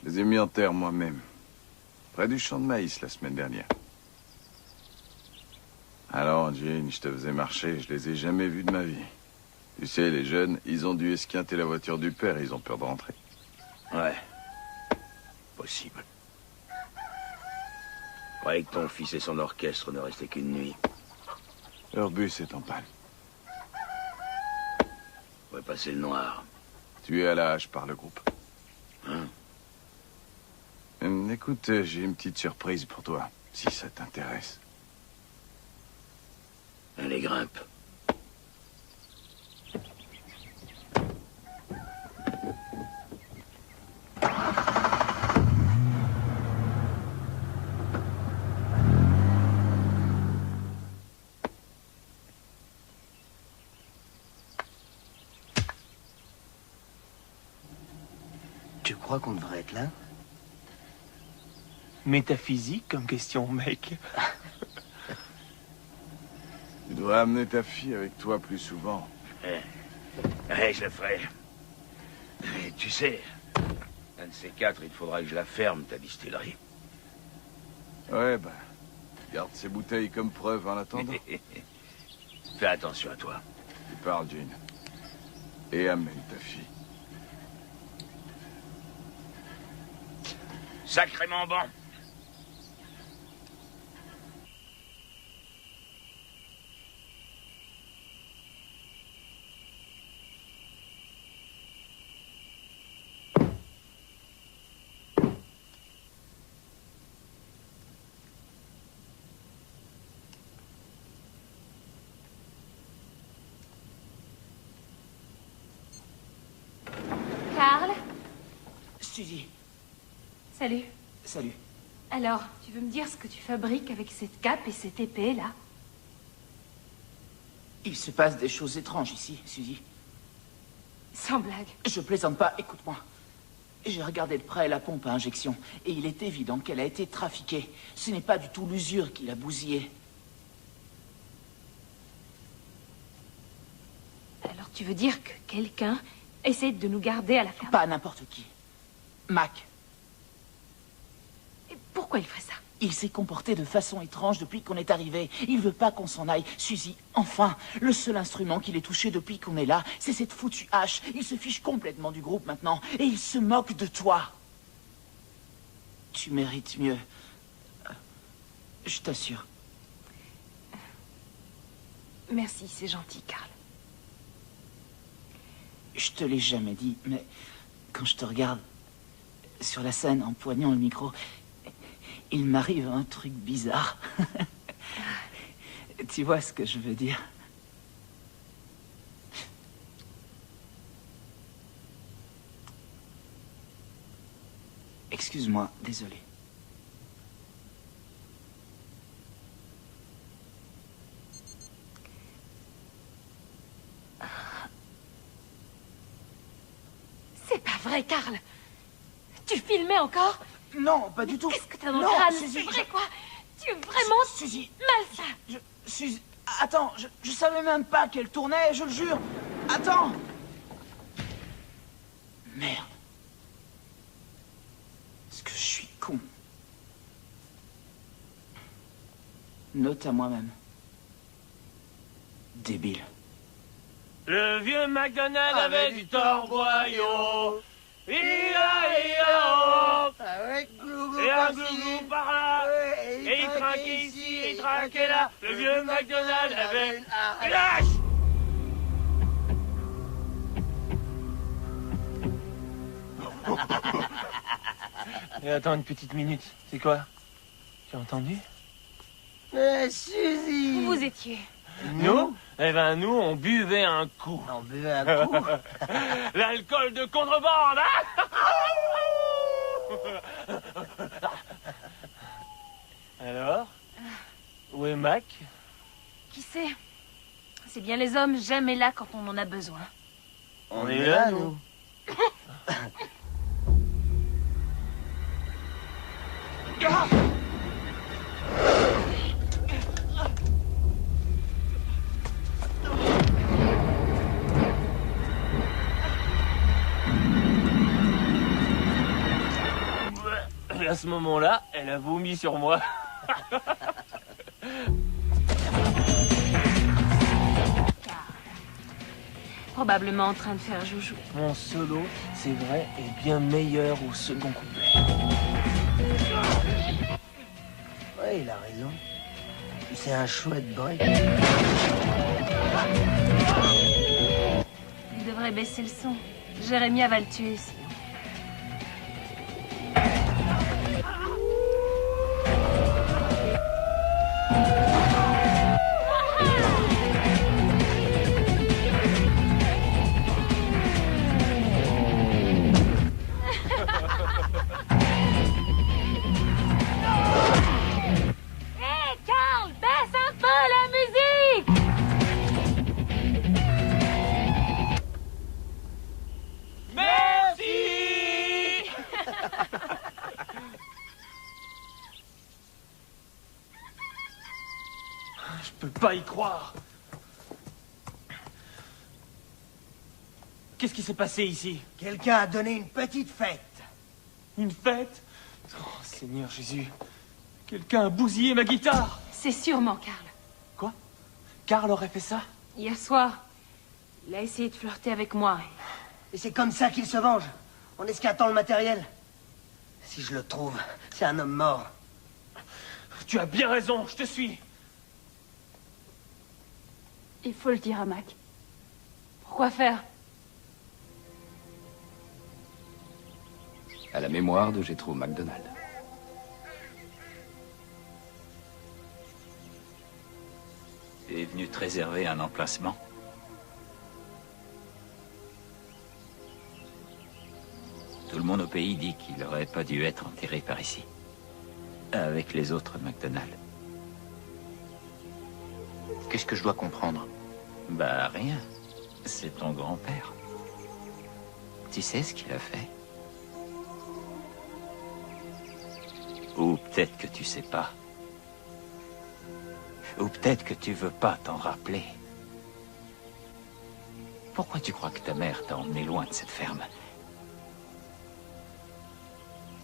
Je les ai mis en terre moi-même. Près du champ de maïs la semaine dernière. Alors, Jane, je te faisais marcher, je les ai jamais vus de ma vie. Tu sais, les jeunes, ils ont dû esquinter la voiture du père et ils ont peur de rentrer. Ouais. Possible. Je croyais que ton fils et son orchestre ne restaient qu'une nuit. Leur bus est en panne. On va passer le noir. Tu es à la hache par le groupe. Hein? Écoute, j'ai une petite surprise pour toi, si ça t'intéresse. Allez, grimpe. Tu crois qu'on devrait être là? Métaphysique comme question, mec. Tu dois amener ta fille avec toi plus souvent. Je le ferai. Et tu sais, un de ces quatre, il faudra que je la ferme, ta distillerie. Ouais, ben, garde ces bouteilles comme preuve en attendant. Fais attention à toi. Tu parles, Jane. Et amène ta fille. Sacrément bon. Carl? Suzy. Salut. Salut. Alors, tu veux me dire ce que tu fabriques avec cette cape et cette épée, là? Il se passe des choses étranges ici, Suzy. Sans blague. Je plaisante pas, écoute-moi. J'ai regardé de près la pompe à injection, et il est évident qu'elle a été trafiquée. Ce n'est pas du tout l'usure qui l'a bousillée. Alors tu veux dire que quelqu'un essaie de nous garder à la ferme? Pas n'importe qui. Mac. Et pourquoi il ferait ça? Il s'est comporté de façon étrange depuis qu'on est arrivé. Il veut pas qu'on s'en aille. Suzy, enfin, le seul instrument qu'il ait touché depuis qu'on est là, c'est cette foutue hache. Il se fiche complètement du groupe maintenant, et il se moque de toi. Tu mérites mieux. Je t'assure. Merci, c'est gentil, Carl. Je te l'ai jamais dit, mais quand je te regarde sur la scène en poignant le micro, il m'arrive un truc bizarre. Tu vois ce que je veux dire? Excuse-moi, désolé. C'est pas vrai, Carl. Tu filmais encore? Non, pas du tout. Qu'est-ce que t'as dans le Non, crâne? Suzy, C'est vrai, je- quoi? Tu es vraiment Suzy, malsain. Suzy, attends, je savais même pas qu'elle tournait, je le jure. Attends. Merde. Est-ce que je suis con? Note à moi-même. Débile. Le vieux McDonald avait du torboyau. Avec Glougou Et un par-ci. Glougou par là. Et il trinquait ici, et il trinquait là. Le vieux McDonald avait une hache. Et attends une petite minute. C'est quoi? Tu as entendu? Suzy! Où vous étiez? Nous? Eh ben nous, on buvait un coup. On buvait un coup? L'alcool de contrebande, hein? Alors? Où est Mac? Qui sait? C'est bien les hommes, jamais là quand on en a besoin. On est là, nous. Et à ce moment-là, elle a vomi sur moi. Probablement en train de faire joujou. Mon solo, c'est vrai, est bien meilleur au second couplet. Ouais, il a raison. C'est un chouette break. Il devrait baisser le son. Jérémia va le tuer, sinon. Hé, Carl, baisse un peu la musique! Merci! Je peux pas y croire. Qu'est-ce qui s'est passé ici? Quelqu'un a donné une petite fête. Une fête? Oh, Seigneur Jésus. Quelqu'un a bousillé ma guitare. C'est sûrement Carl. Quoi? Carl aurait fait ça? Hier soir, il a essayé de flirter avec moi. Et c'est comme ça qu'il se venge, en esquintant le matériel. Si je le trouve, c'est un homme mort. Tu as bien raison, je te suis. Il faut le dire à Mac. Pourquoi faire? À la mémoire de Jethro McDonald. Tu es venu te réserver un emplacement. Tout le monde au pays dit qu'il n'aurait pas dû être enterré par ici. Avec les autres McDonald. Qu'est-ce que je dois comprendre? Bah rien. C'est ton grand-père. Tu sais ce qu'il a fait? Ou peut-être que tu sais pas. Ou peut-être que tu veux pas t'en rappeler. Pourquoi tu crois que ta mère t'a emmené loin de cette ferme?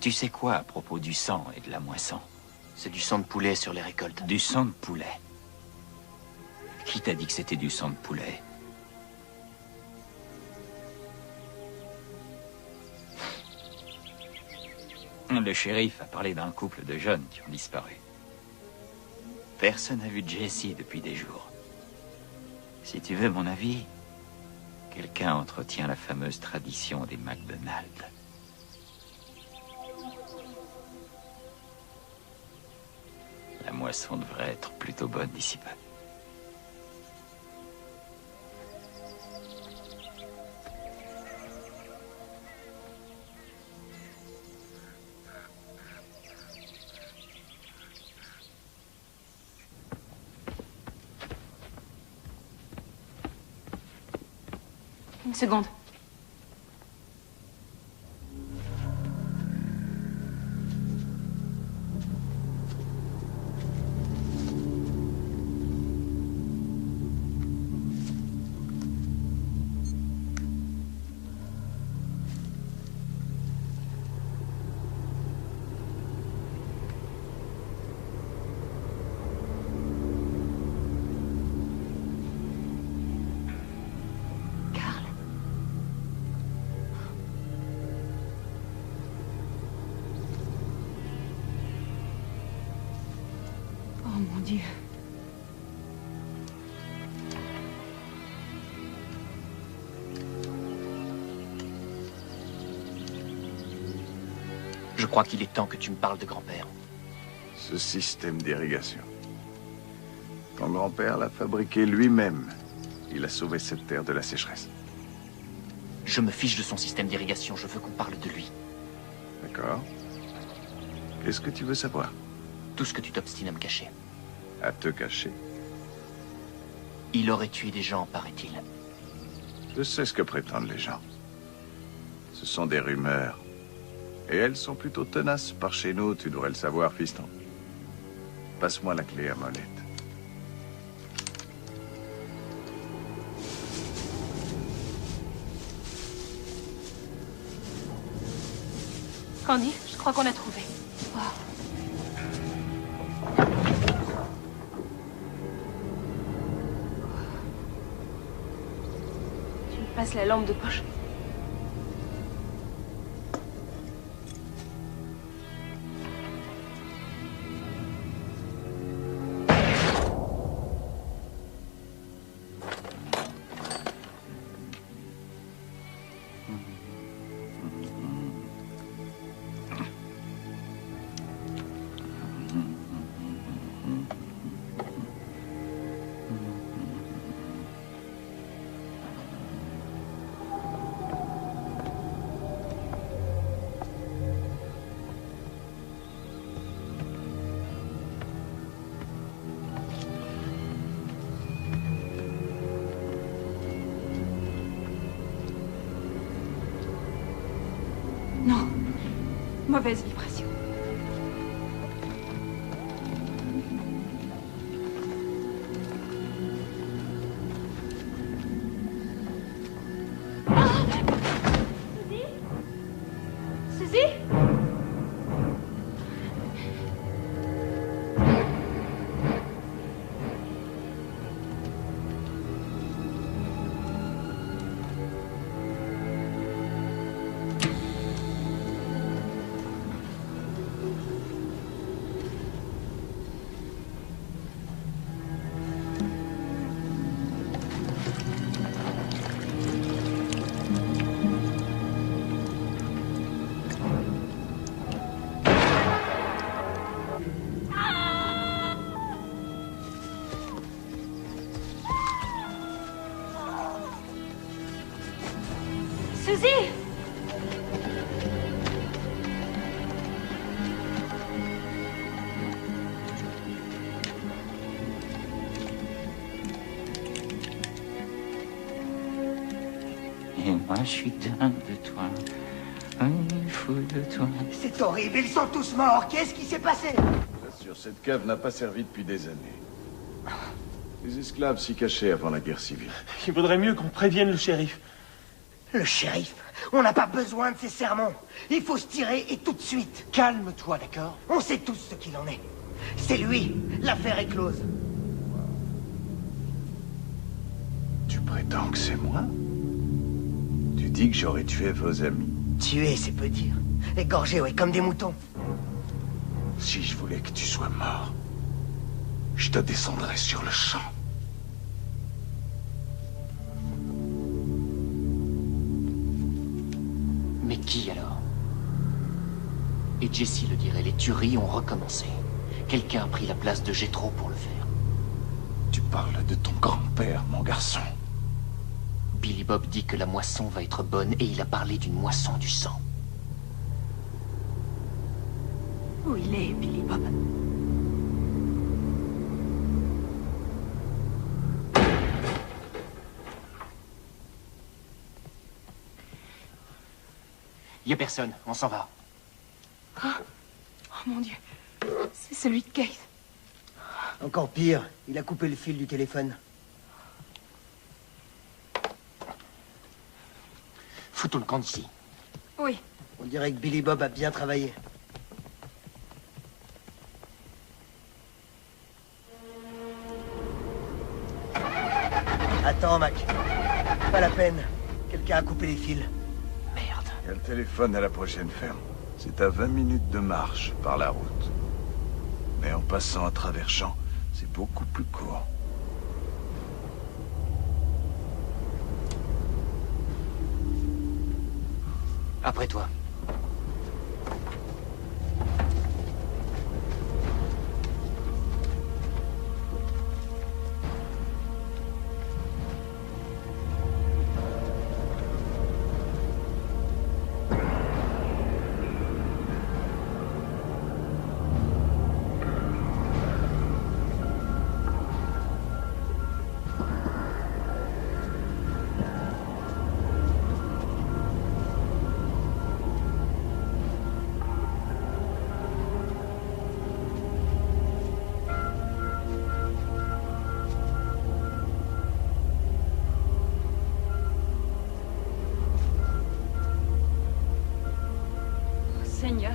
Tu sais quoi à propos du sang et de la moisson? C'est du sang de poulet sur les récoltes. Du sang de poulet. Qui t'a dit que c'était du sang de poulet? Le shérif a parlé d'un couple de jeunes qui ont disparu. Personne n'a vu Jessie depuis des jours. Si tu veux mon avis, quelqu'un entretient la fameuse tradition des McDonald's. La moisson devrait être plutôt bonne d'ici peu. Une seconde. Mon Dieu. Je crois qu'il est temps que tu me parles de grand-père. Ce système d'irrigation. Ton grand-père l'a fabriqué lui-même. Il a sauvé cette terre de la sécheresse. Je me fiche de son système d'irrigation. Je veux qu'on parle de lui. D'accord. Qu'est-ce que tu veux savoir? Tout ce que tu t'obstines à me cacher. À te cacher? Il aurait tué des gens, paraît-il. Je sais ce que prétendent les gens. Ce sont des rumeurs. Et elles sont plutôt tenaces par chez nous, tu devrais le savoir, fiston. Passe-moi la clé à molette. Candy, je crois qu'on a trouvé. Wow. Tu me passes la lampe de poche. Non. Mauvaise vibration. Suzy? Suzy! Et moi, je suis dingue de toi. Fou de toi. C'est horrible, ils sont tous morts. Qu'est-ce qui s'est passé? Sur cette cave n'a pas servi depuis des années. Les esclaves s'y cachaient avant la guerre civile. Il vaudrait mieux qu'on prévienne le shérif. Le shérif? On n'a pas besoin de ces sermons. Il faut se tirer et tout de suite. Calme-toi, d'accord? On sait tous ce qu'il en est. C'est lui. L'affaire est close. Tu prétends que c'est moi? Tu dis que j'aurais tué vos amis? Tuer, c'est peu dire. Égorger, ouais, comme des moutons. Si je voulais que tu sois mort, je te descendrai sur le champ. Mais qui alors? Et Jesse le dirait, les tueries ont recommencé. Quelqu'un a pris la place de Jethro pour le faire. Tu parles de ton grand-père, mon garçon. Billy Bob dit que la moisson va être bonne et il a parlé d'une moisson du sang. Où il est, Billy Bob? Y a personne, on s'en va. Oh mon Dieu, c'est celui de Keith. Encore pire, il a coupé le fil du téléphone. Foutons le camp d'ici. Oui. On dirait que Billy Bob a bien travaillé. Attends, Mac. Pas la peine. Quelqu'un a coupé les fils. Merde. Il y a le téléphone à la prochaine ferme. C'est à 20 minutes de marche par la route. Mais en passant à travers champs, c'est beaucoup plus court. Après toi. Seigneur.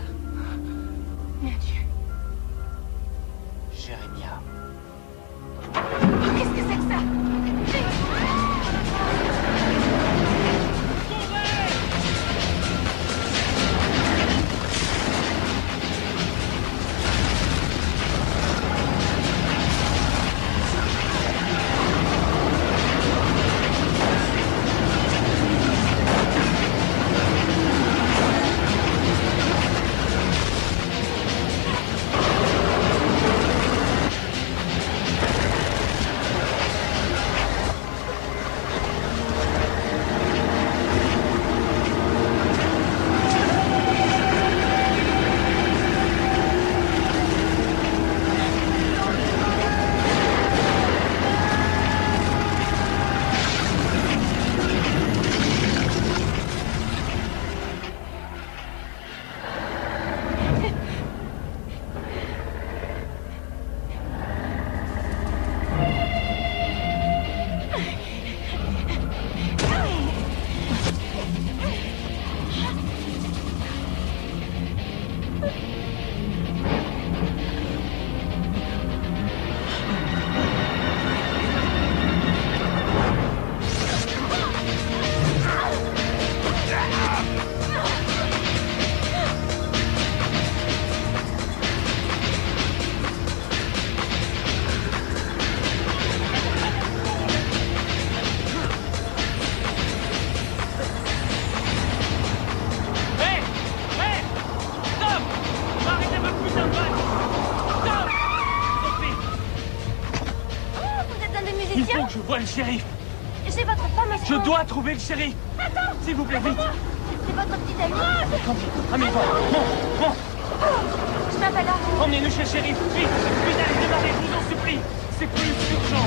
Mon Dieu. Jérémia. Qu'est-ce que c'est que ça? Il faut que je voie le shérif. J'ai votre femme à Je dois trouver le shérif. Attends. S'il vous plaît, vite. C'est votre petite amie. Amène-toi. Monte. Je m'appelle Arnaud. Emmenez-nous chez le shérif. Vite. Vite, allez, démarrez, je vous en supplie. C'est plus urgent.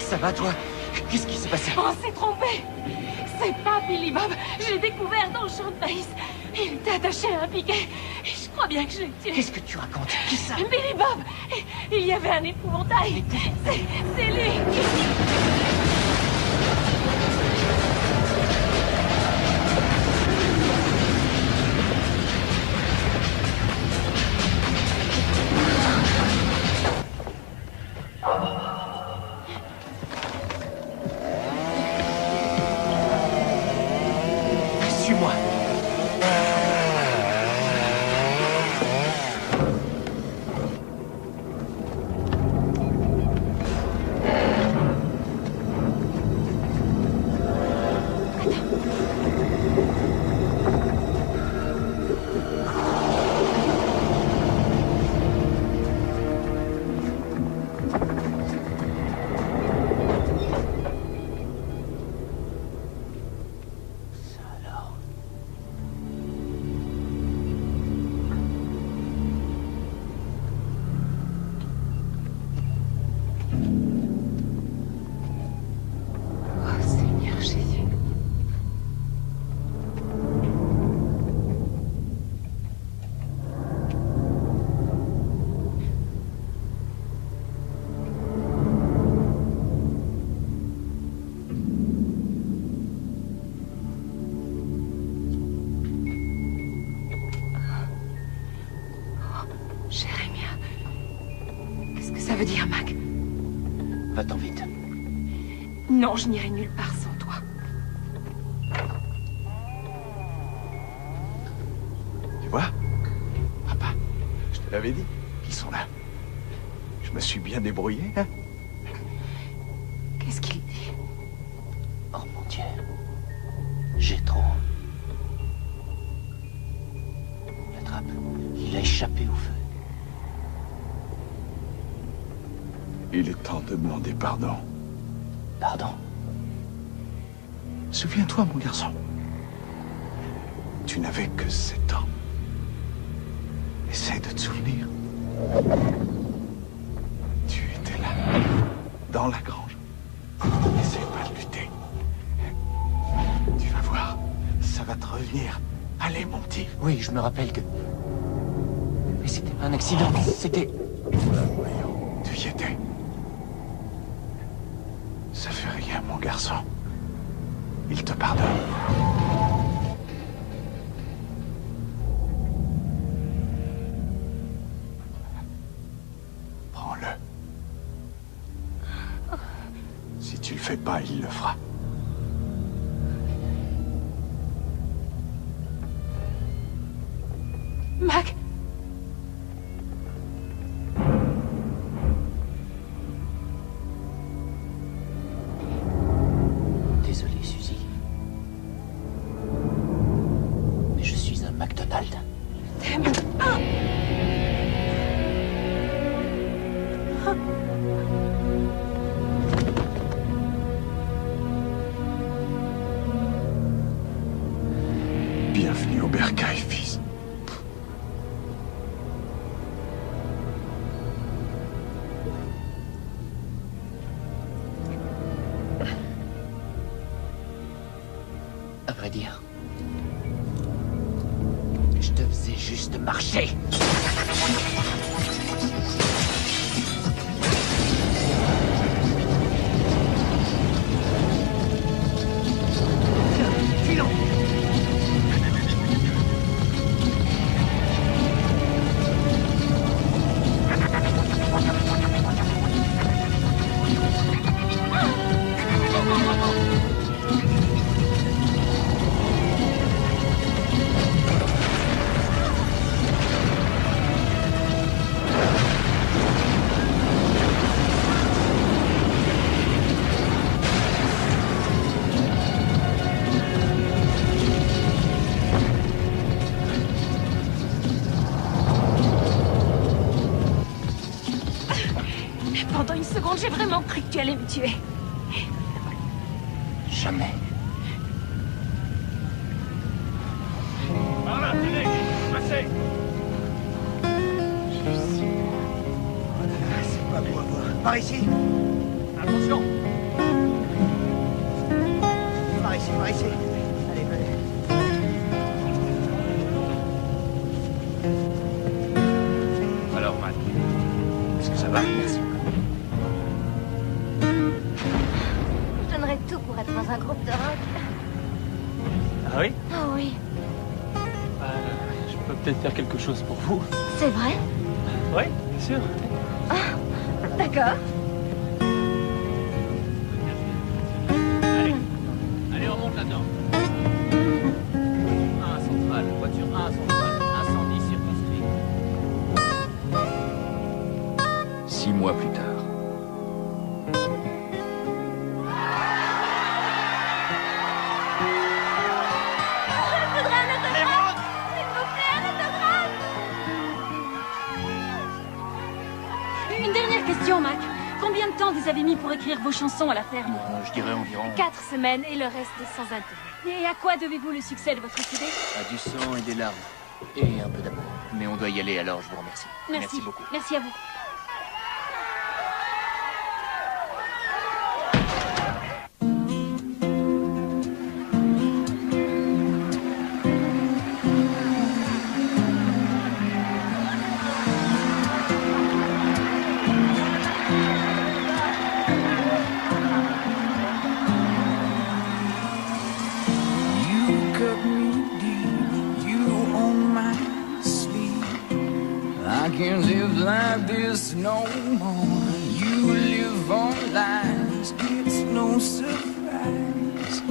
Ça va, toi? Qu'est-ce qui s'est passé? On s'est trompé. C'est pas Billy Bob. Je l'ai découvert dans le champ de maïs. Il était attaché à un piquet. Et je crois bien que je l'ai tué. Qu'est-ce que tu racontes? Qui ça? Billy Bob. Il y avait un épouvantail. C'est lui. Suis-moi. Oh Seigneur Jésus. Jérémia. Qu'est-ce que ça veut dire, Mac? Va-t'en vite. Non, je n'irai nulle part sans toi. Tu vois? Papa, je te l'avais dit. Ils sont là. Je me suis bien débrouillé, hein? Qu'est-ce qu'il dit? Oh mon Dieu. J'ai trop. L'attrape. Il a échappé au feu. Il est temps de demander pardon. Pardon? Souviens-toi, mon garçon. Tu n'avais que 7 ans. Essaye de te souvenir. Tu étais là, dans la grange. Essaye pas de lutter. Tu vas voir, ça va te revenir. Allez, mon petit. Oui, je me rappelle que... Mais c'était un accident. C'était... Tu y étais. Ça fait rien, mon garçon. Il te pardonne. Prends-le. Si tu le fais pas, il le fera. Mac. Désolé, Suzy. Mais je suis un McDonald. T'aimes. Bienvenue au bercail, fils. À vrai dire, je te faisais juste marcher. Filons. Pendant une seconde, j'ai vraiment cru que tu allais me tuer. Jamais. Par là, tenez, passez. C'est pas beau à voir. Par ici. Attention. Par ici, par ici. Ça va? Merci. Je donnerais tout pour être dans un groupe de rock. Ah oui? Oh oui. Je peux peut-être faire quelque chose pour vous. C'est vrai? Oui, bien sûr. D'accord. Allez, on monte là-dedans. 1 central, voiture 1 central, incendie circonscrit. 6 mois plus tard. Une dernière question, Mac. Combien de temps vous avez mis pour écrire vos chansons à la ferme? Je dirais environ 4 semaines et le reste sans intérêt. Et à quoi devez-vous le succès de votre CD? à du sang et des larmes. Et un peu d'amour. Mais on doit y aller, alors je vous remercie. Merci beaucoup. Merci à vous. You cut me deep, you on my sleeve. I can't live like this no more. You live on lies, it's no surprise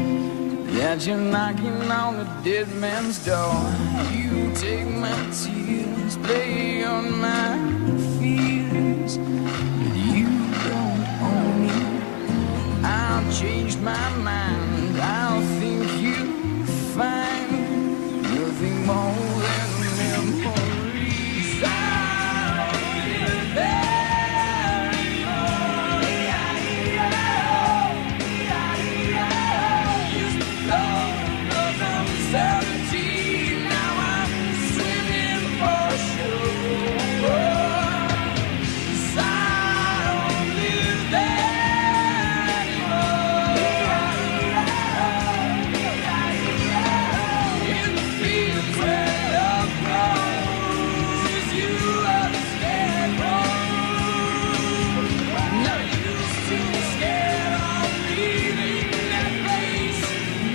that you're knocking on a dead man's door. You take my tears, play on my fears, but you don't own me. I'll change my mind, I'll think you find nothing more than memories. I don't live there anymore. Used to love 'cause I'm 17, now I'm swimming for sure. I don't live there anymore. In the fields where love grows, you are the scarecrow. Not used to scared of leaving that place.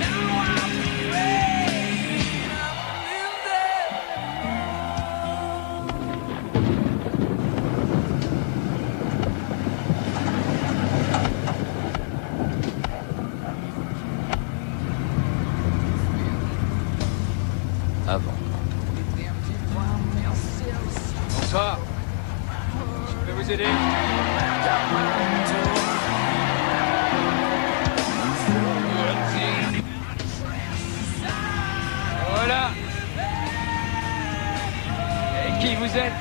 Now I'm afraid. I live there. Avant. Bonsoir. Je peux vous aider? Voilà. Et qui vous êtes?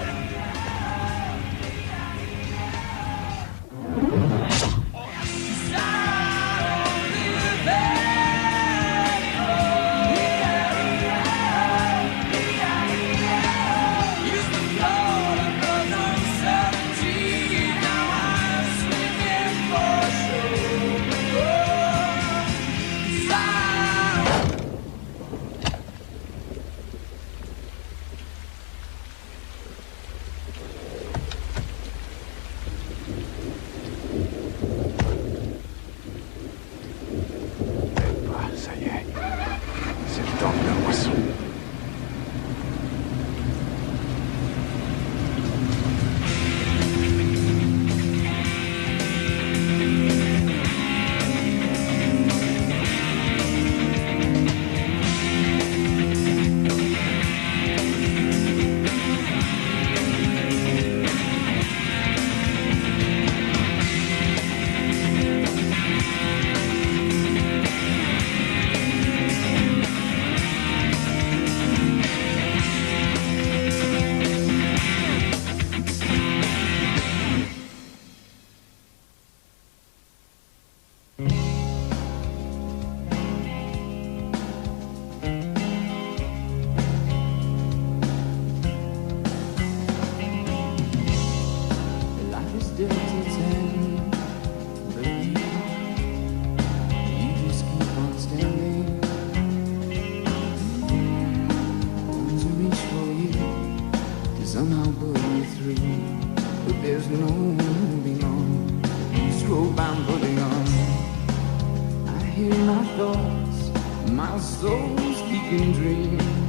our souls we can dream.